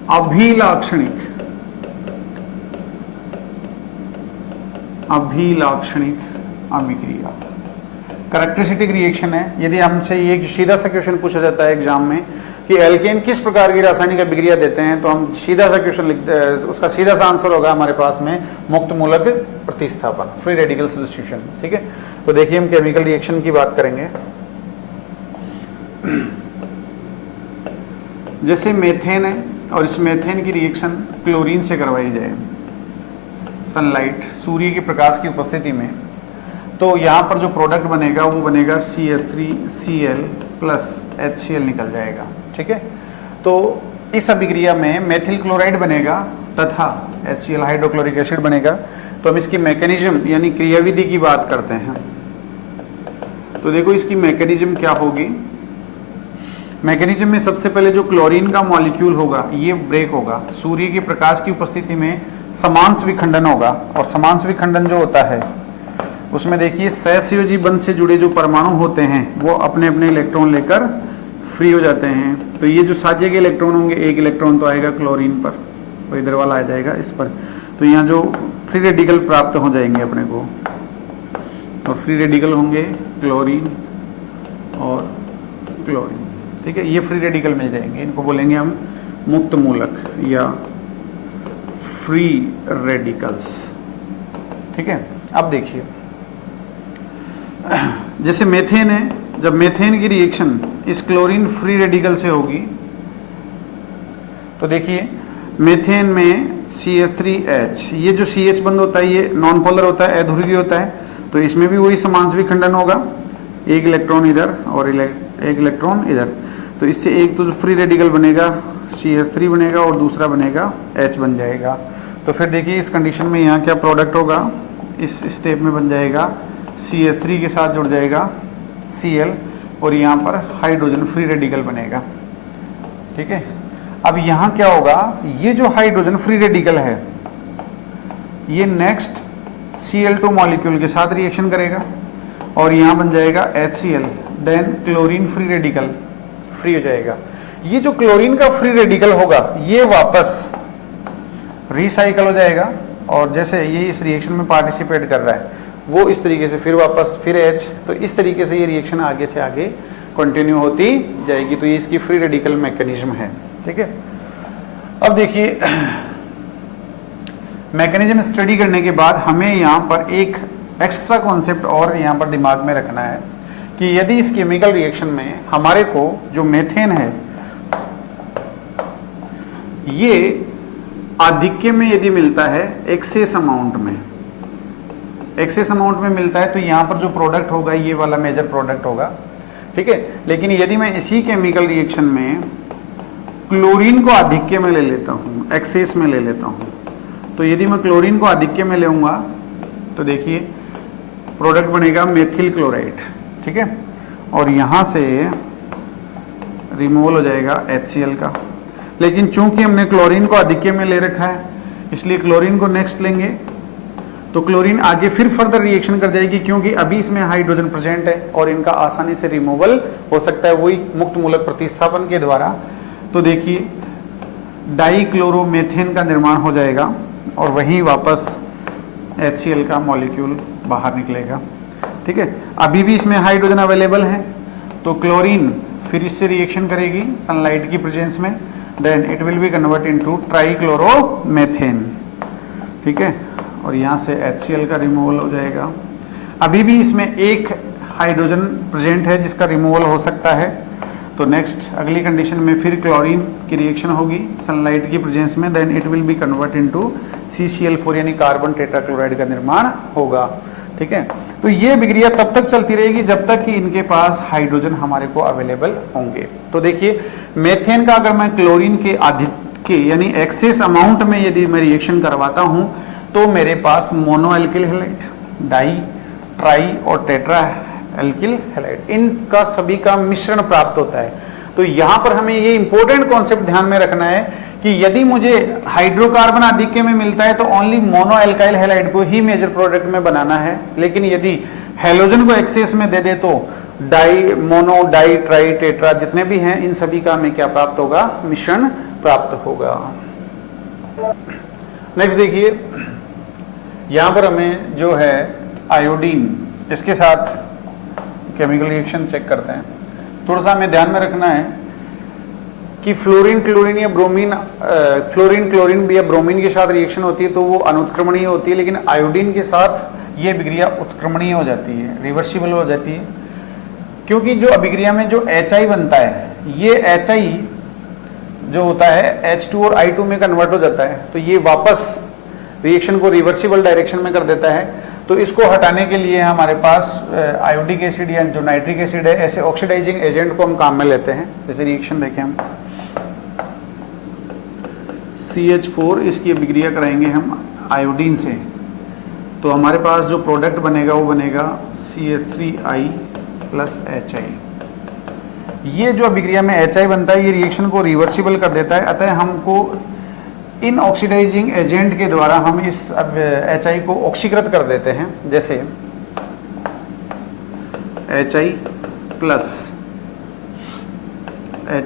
अभिलाक्षणिक अभिक्रिया, कैरेक्टरिस्टिक रिएक्शन है। यदि हमसे ये सीधा सा क्वेश्चन पूछा जाता है एग्जाम में कि एल्केन किस प्रकार की रासायनिक अभिक्रिया देते हैं तो हम सीधा सा क्वेश्चन लिखते हैं, उसका सीधा सा आंसर होगा हमारे पास में मुक्त मूलक प्रतिस्थापन, फ्री रेडिकल सब्स्टिट्यूशन। ठीक है, तो देखिए हम केमिकल रिएक्शन की बात करेंगे। जैसे मेथेन है और इस मेथेन की रिएक्शन क्लोरीन से करवाई जाए सनलाइट, सूर्य के प्रकाश की उपस्थिति में, तो यहाँ पर जो प्रोडक्ट बनेगा वो बनेगा CH3Cl प्लस HCl निकल जाएगा। ठीक है, तो इस अभिक्रिया में मेथिल क्लोराइड बनेगा तथा HCl हाइड्रोक्लोरिक एसिड बनेगा। तो हम इसकी मैकेनिज्म यानी क्रियाविधि की बात करते हैं। तो देखो इसकी मैकेनिज्म क्या होगी। मैकेनिज्म में सबसे पहले जो क्लोरीन का मॉलिक्यूल होगा ये ब्रेक होगा, सूर्य के प्रकाश की उपस्थिति में समांश विखंडन होगा। और समांश विखंडन जो होता है उसमें देखिए सहसंयोजी बंध से जुड़े जो परमाणु होते हैं वो अपने अपने इलेक्ट्रॉन लेकर फ्री हो जाते हैं। तो ये जो साझे के इलेक्ट्रॉन होंगे, एक इलेक्ट्रॉन तो आएगा क्लोरीन पर और इधर वाला आ जाएगा इस पर। तो यहाँ जो फ्री रेडिकल प्राप्त हो जाएंगे अपने को, और फ्री रेडिकल होंगे क्लोरीन और क्लोरीन। ठीक है, ये फ्री रेडिकल मिल जाएंगे, इनको बोलेंगे हम मुक्त मूलक या फ्री रेडिकल्स। ठीक है, अब देखिए जैसे मेथेन है, जब मेथेन की रिएक्शन इस क्लोरीन फ्री रेडिकल से होगी तो देखिए मेथेन में CH3H, ये जो CH बंद होता है ये नॉन पोलर होता है, अध्रुवीय होता है। तो इसमें भी वही समांश विखंडन होगा, एक इलेक्ट्रॉन इधर और एक इलेक्ट्रॉन इधर। तो इससे एक तो जो फ्री रेडिकल बनेगा CH3 बनेगा और दूसरा बनेगा H बन जाएगा। तो फिर देखिए इस कंडीशन में यहाँ क्या प्रोडक्ट होगा, इस स्टेप में बन जाएगा CH3 के साथ जुड़ जाएगा Cl और यहाँ पर हाइड्रोजन फ्री रेडिकल बनेगा। ठीक है, अब यहाँ क्या होगा, ये जो हाइड्रोजन फ्री रेडिकल है ये नेक्स्ट Cl2 मॉलिक्यूल के साथ रिएक्शन करेगा और यहाँ बन जाएगा HCl, then chlorine free radical free हो जाएगा। ये जो क्लोरीन का फ्री रेडिकल होगा ये वापस रिसाइकल हो जाएगा और जैसे ये इस रिएक्शन में पार्टिसिपेट कर रहा है वो इस तरीके से फिर वापस फिर H, तो इस तरीके से ये रिएक्शन आगे से आगे कंटिन्यू होती जाएगी। तो ये इसकी फ्री रेडिकल मैकेनिज्म है। ठीक है, अब देखिए मैकेनिज्म स्टडी करने के बाद हमें यहाँ पर एक एक्स्ट्रा कॉन्सेप्ट और यहाँ पर दिमाग में रखना है कि यदि इस केमिकल रिएक्शन में हमारे को जो मेथेन है ये आधिक्य में यदि मिलता है एक्सेस अमाउंट में मिलता है तो यहाँ पर जो प्रोडक्ट होगा ये वाला मेजर प्रोडक्ट होगा। ठीक है, लेकिन यदि मैं इसी केमिकल रिएक्शन में क्लोरीन को आधिक्य में ले लेता हूँ, एक्सेस में ले लेता हूँ, तो यदि मैं क्लोरीन को आधिक्य में लेऊंगा तो देखिए प्रोडक्ट बनेगा मेथिल क्लोराइड। ठीक है, और यहाँ से रिमूवल हो जाएगा HCl का। लेकिन चूंकि हमने क्लोरीन को आधिक्य में ले रखा है इसलिए क्लोरीन को नेक्स्ट लेंगे तो क्लोरीन आगे फिर फर्दर रिएक्शन कर जाएगी क्योंकि अभी इसमें हाइड्रोजन प्रेजेंट है और इनका आसानी से रिमूवल हो सकता है वही मुक्त मूलक प्रतिस्थापन के द्वारा। तो देखिए डाइक्लोरोमेथेन का निर्माण हो जाएगा और वहीं वापस HCl का मॉलिक्यूल बाहर निकलेगा। ठीक है, अभी भी इसमें हाइड्रोजन अवेलेबल है तो क्लोरीन फिर इससे रिएक्शन करेगी सनलाइट की प्रेजेंस में, then it will be convert into trichloromethane. ठीक है, और यहाँ से HCl का रिमूवल हो जाएगा। अभी भी इसमें एक हाइड्रोजन प्रेजेंट है जिसका रिमूवल हो सकता है तो नेक्स्ट अगली कंडीशन में फिर क्लोरीन की रिएक्शन होगी सनलाइट की प्रेजेंस में, then it will be convert into CCl4 यानी कार्बन टेट्राक्लोराइड का निर्माण होगा। ठीक है, तो ये विक्रिया तब तक चलती रहेगी जब तक कि इनके पास हाइड्रोजन हमारे को अवेलेबल होंगे। तो देखिए मेथेन का अगर मैं क्लोरीन के आधिक्य यानी एक्सेस अमाउंट में यदि मैं रिएक्शन करवाता हूं तो मेरे पास mono alkyl halide, di, tri और टेट्रा एल्किल हैलाइड इनका सभी का मिश्रण प्राप्त होता है। तो यहां पर हमें ये इंपॉर्टेंट कॉन्सेप्ट ध्यान में रखना है कि यदि मुझे हाइड्रोकार्बन आधिक्य में मिलता है तो ओनली मोनो एल्काइल हैलाइड को ही मेजर प्रोडक्ट में बनाना है, लेकिन यदि हैलोजन को एक्सेस में दे दे तो di, mono, di, tri, tetra जितने भी हैं इन सभी का हमें क्या प्राप्त होगा, मिश्रण प्राप्त होगा। नेक्स्ट देखिए यहां पर हमें जो है आयोडीन इसके साथ केमिकल रिएक्शन चेक करते हैं। थोड़ा सा हमें ध्यान में रखना है कि फ्लोरीन क्लोरीन या ब्रोमीन, फ्लोरीन क्लोरीन या ब्रोमीन के साथ रिएक्शन होती है तो वो अनुत्क्रमणीय होती है, लेकिन आयोडीन के साथ ये अभिक्रिया उत्क्रमणीय हो जाती है, रिवर्सिबल हो जाती है, क्योंकि जो अभिक्रिया में जो HI बनता है ये HI जो होता है H2 और I2 में कन्वर्ट हो जाता है तो ये वापस रिएक्शन को रिवर्सिबल डायरेक्शन में कर देता है। तो इसको हटाने के लिए हमारे पास आयोडिक एसिड या जो नाइट्रिक एसिड है ऐसे ऑक्सीडाइजिंग एजेंट को हम काम में लेते हैं। जैसे रिएक्शन देखें हम CH4 इसकी अभिक्रिया कराएंगे हम आयोडीन से तो हमारे पास जो प्रोडक्ट बनेगा वो बनेगा CH3I प्लस HI। ये जो अभिक्रिया में HI बनता है ये रिएक्शन को रिवर्सिबल कर देता है, अतः हमको इन ऑक्सीडाइजिंग एजेंट के द्वारा हम इस HI को ऑक्सीकृत कर देते हैं। जैसे HI plus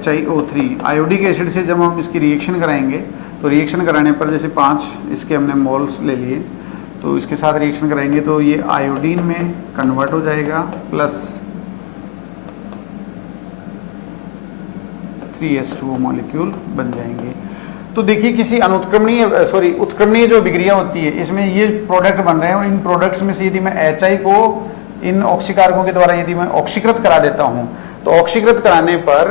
HiO3 iodic acid से जब हम इसकी रिएक्शन कराएंगे तो रिएक्शन कराने पर जैसे 5 इसके हमने मोल्स ले लिए तो इसके साथ रिएक्शन कराएंगे तो ये आयोडीन में कन्वर्ट हो जाएगा प्लस 3H2O मॉलिक्यूल बन जाएंगे। तो देखिए किसी उत्क्रमणीय जो अभिक्रिया होती है इसमें ये प्रोडक्ट बन रहे हैं और इन प्रोडक्ट्स में से यदि मैं HI को इन ऑक्सीकारकों के द्वारा यदि मैं ऑक्सीकृत करा देता हूं तो ऑक्सीकृत कराने पर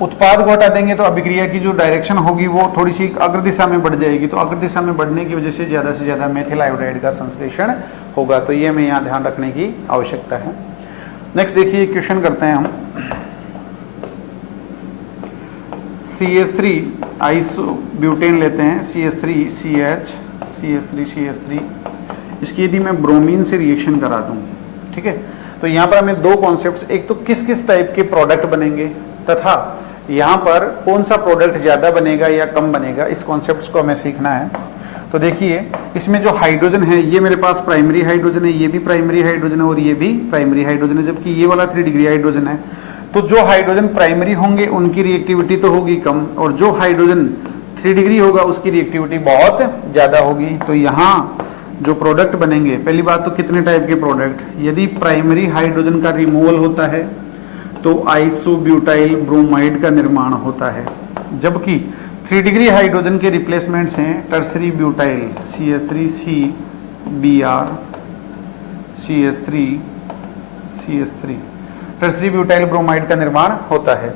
उत्पाद को हटा देंगे तो अभिक्रिया की जो डायरेक्शन होगी वो थोड़ी सी अग्र दिशा में बढ़ जाएगी। तो अग्र दिशा में बढ़ने की वजह से ज्यादा मेथिल आयोडाइड का संश्लेषण होगा। तो ये हमें यहाँ ध्यान रखने की आवश्यकता है। नेक्स्ट देखिए क्वेश्चन करते हैं हम। CH3 आइसोब्यूटेन लेते हैं, CH3CH, CH3CH3 इसकी यदि मैं ब्रोमीन से रिएक्शन करा दूं, ठीक है, तो यहाँ पर हमें दो कॉन्सेप्ट्स, एक तो किस किस टाइप के प्रोडक्ट बनेंगे तथा यहाँ पर कौन सा प्रोडक्ट ज्यादा बनेगा या कम बनेगा, इस कॉन्सेप्ट्स को हमें सीखना है। तो देखिए इसमें जो हाइड्रोजन है ये मेरे पास प्राइमरी हाइड्रोजन है, ये भी प्राइमरी हाइड्रोजन है और ये भी प्राइमरी हाइड्रोजन है, जबकि ये वाला 3 डिग्री हाइड्रोजन है। तो जो हाइड्रोजन प्राइमरी होंगे उनकी रिएक्टिविटी तो होगी कम और जो हाइड्रोजन 3 डिग्री होगा उसकी रिएक्टिविटी बहुत ज़्यादा होगी। तो यहाँ जो प्रोडक्ट बनेंगे, पहली बात तो कितने टाइप के प्रोडक्ट, यदि प्राइमरी हाइड्रोजन का रिमूवल होता है तो आइसोब्यूटाइल ब्रोमाइड का निर्माण होता है, जबकि 3 डिग्री हाइड्रोजन के रिप्लेसमेंट्स हैं tertiary butyl CH3CBr CH3 tertiary butyl bromide का निर्माण होता है।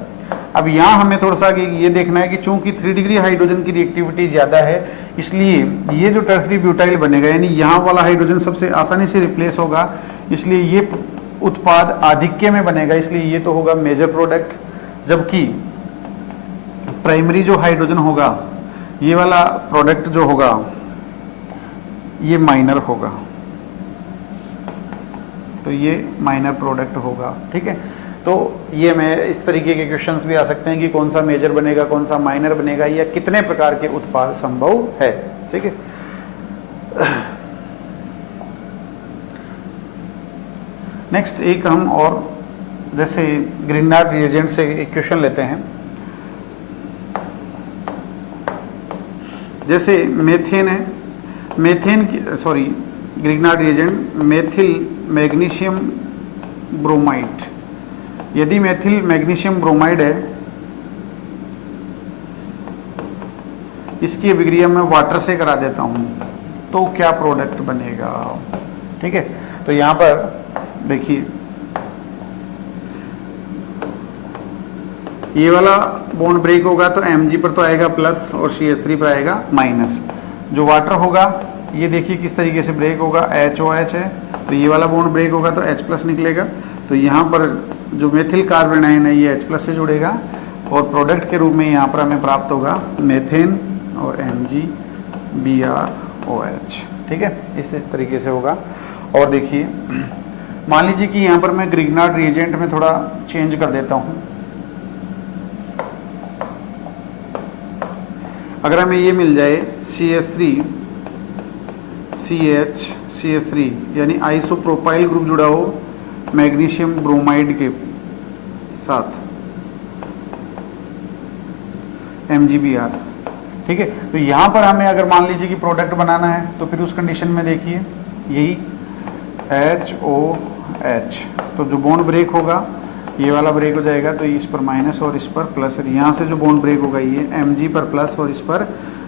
अब यहाँ हमें थोड़ा सा ये देखना है कि चूंकि 3 डिग्री हाइड्रोजन की रिएक्टिविटी ज़्यादा है, इसलिए ये जो टर्सरी ब्यूटाइल बनेगा यानी यहाँ वाला हाइड्रोजन सबसे आसानी से रिप्लेस होगा, इसलिए ये उत्पाद आधिक्य में बनेगा, इसलिए ये तो होगा मेजर प्रोडक्ट। जबकि प्राइमरी जो हाइड्रोजन होगा, ये वाला प्रोडक्ट जो होगा ये माइनर होगा, तो ये माइनर प्रोडक्ट होगा। ठीक है, तो ये में इस तरीके के क्वेश्चंस भी आ सकते हैं कि कौन सा मेजर बनेगा, कौन सा माइनर बनेगा, या कितने प्रकार के उत्पाद संभव है। ठीक है, नेक्स्ट एक हम और जैसे ग्रिग्नार्ड रिएजेंट से एक क्वेश्चन लेते हैं। जैसे मेथेन है, मेथेन की Grignard reagent methyl magnesium bromide, यदि मेथिल मैग्नीशियम ब्रोमाइड है, इसकी अभिक्रिया मैं वाटर से करा देता हूं तो क्या प्रोडक्ट बनेगा। ठीक है, तो यहां पर देखिए ये वाला बॉन्ड ब्रेक होगा तो Mg पर तो आएगा प्लस और CH3 पर आएगा माइनस। जो वाटर होगा ये देखिए किस तरीके से ब्रेक होगा, HOH है तो ये वाला बॉन्ड ब्रेक होगा तो H+ निकलेगा, तो यहाँ पर जो मेथिल कार्बोनाइन है ये H+ से जुड़ेगा और प्रोडक्ट के रूप में यहाँ पर हमें प्राप्त होगा मेथेन और MgBrOH। ठीक है, इस तरीके से होगा। और देखिए मान लीजिए कि यहाँ पर मैं ग्रिग्नार्ड रिएजेंट में थोड़ा चेंज कर देता हूँ। अगर हमें ये मिल जाए CH3 यानी आइसोप्रोपाइल ग्रुप जुड़ा हो मैग्नीशियम ब्रोमाइड के साथ MgBr। ठीक है, तो यहाँ पर हमें अगर मान लीजिए कि प्रोडक्ट बनाना है तो फिर उस कंडीशन में देखिए यही HOH, तो जो बॉन्ड ब्रेक होगा ये वाला ब्रेक हो जाएगा तो इस पर माइनस और इस पर प्लस, यहाँ से जो बॉन्ड ब्रेक होगा ये Mg पर प्लस और इस पर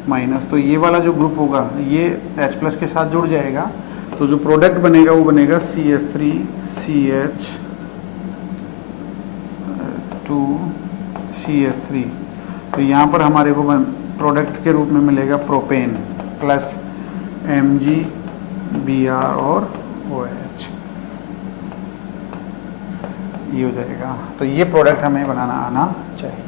माइनस, तो ये वाला जो ग्रुप होगा ये H+ के साथ जुड़ जाएगा, तो जो प्रोडक्ट बनेगा वो बनेगा CH3CH2CH3। तो यहाँ पर हमारे को प्रोडक्ट के रूप में मिलेगा प्रोपेन प्लस MgBr और OH, ये हो जाएगा। तो ये प्रोडक्ट हमें बनाना आना चाहिए।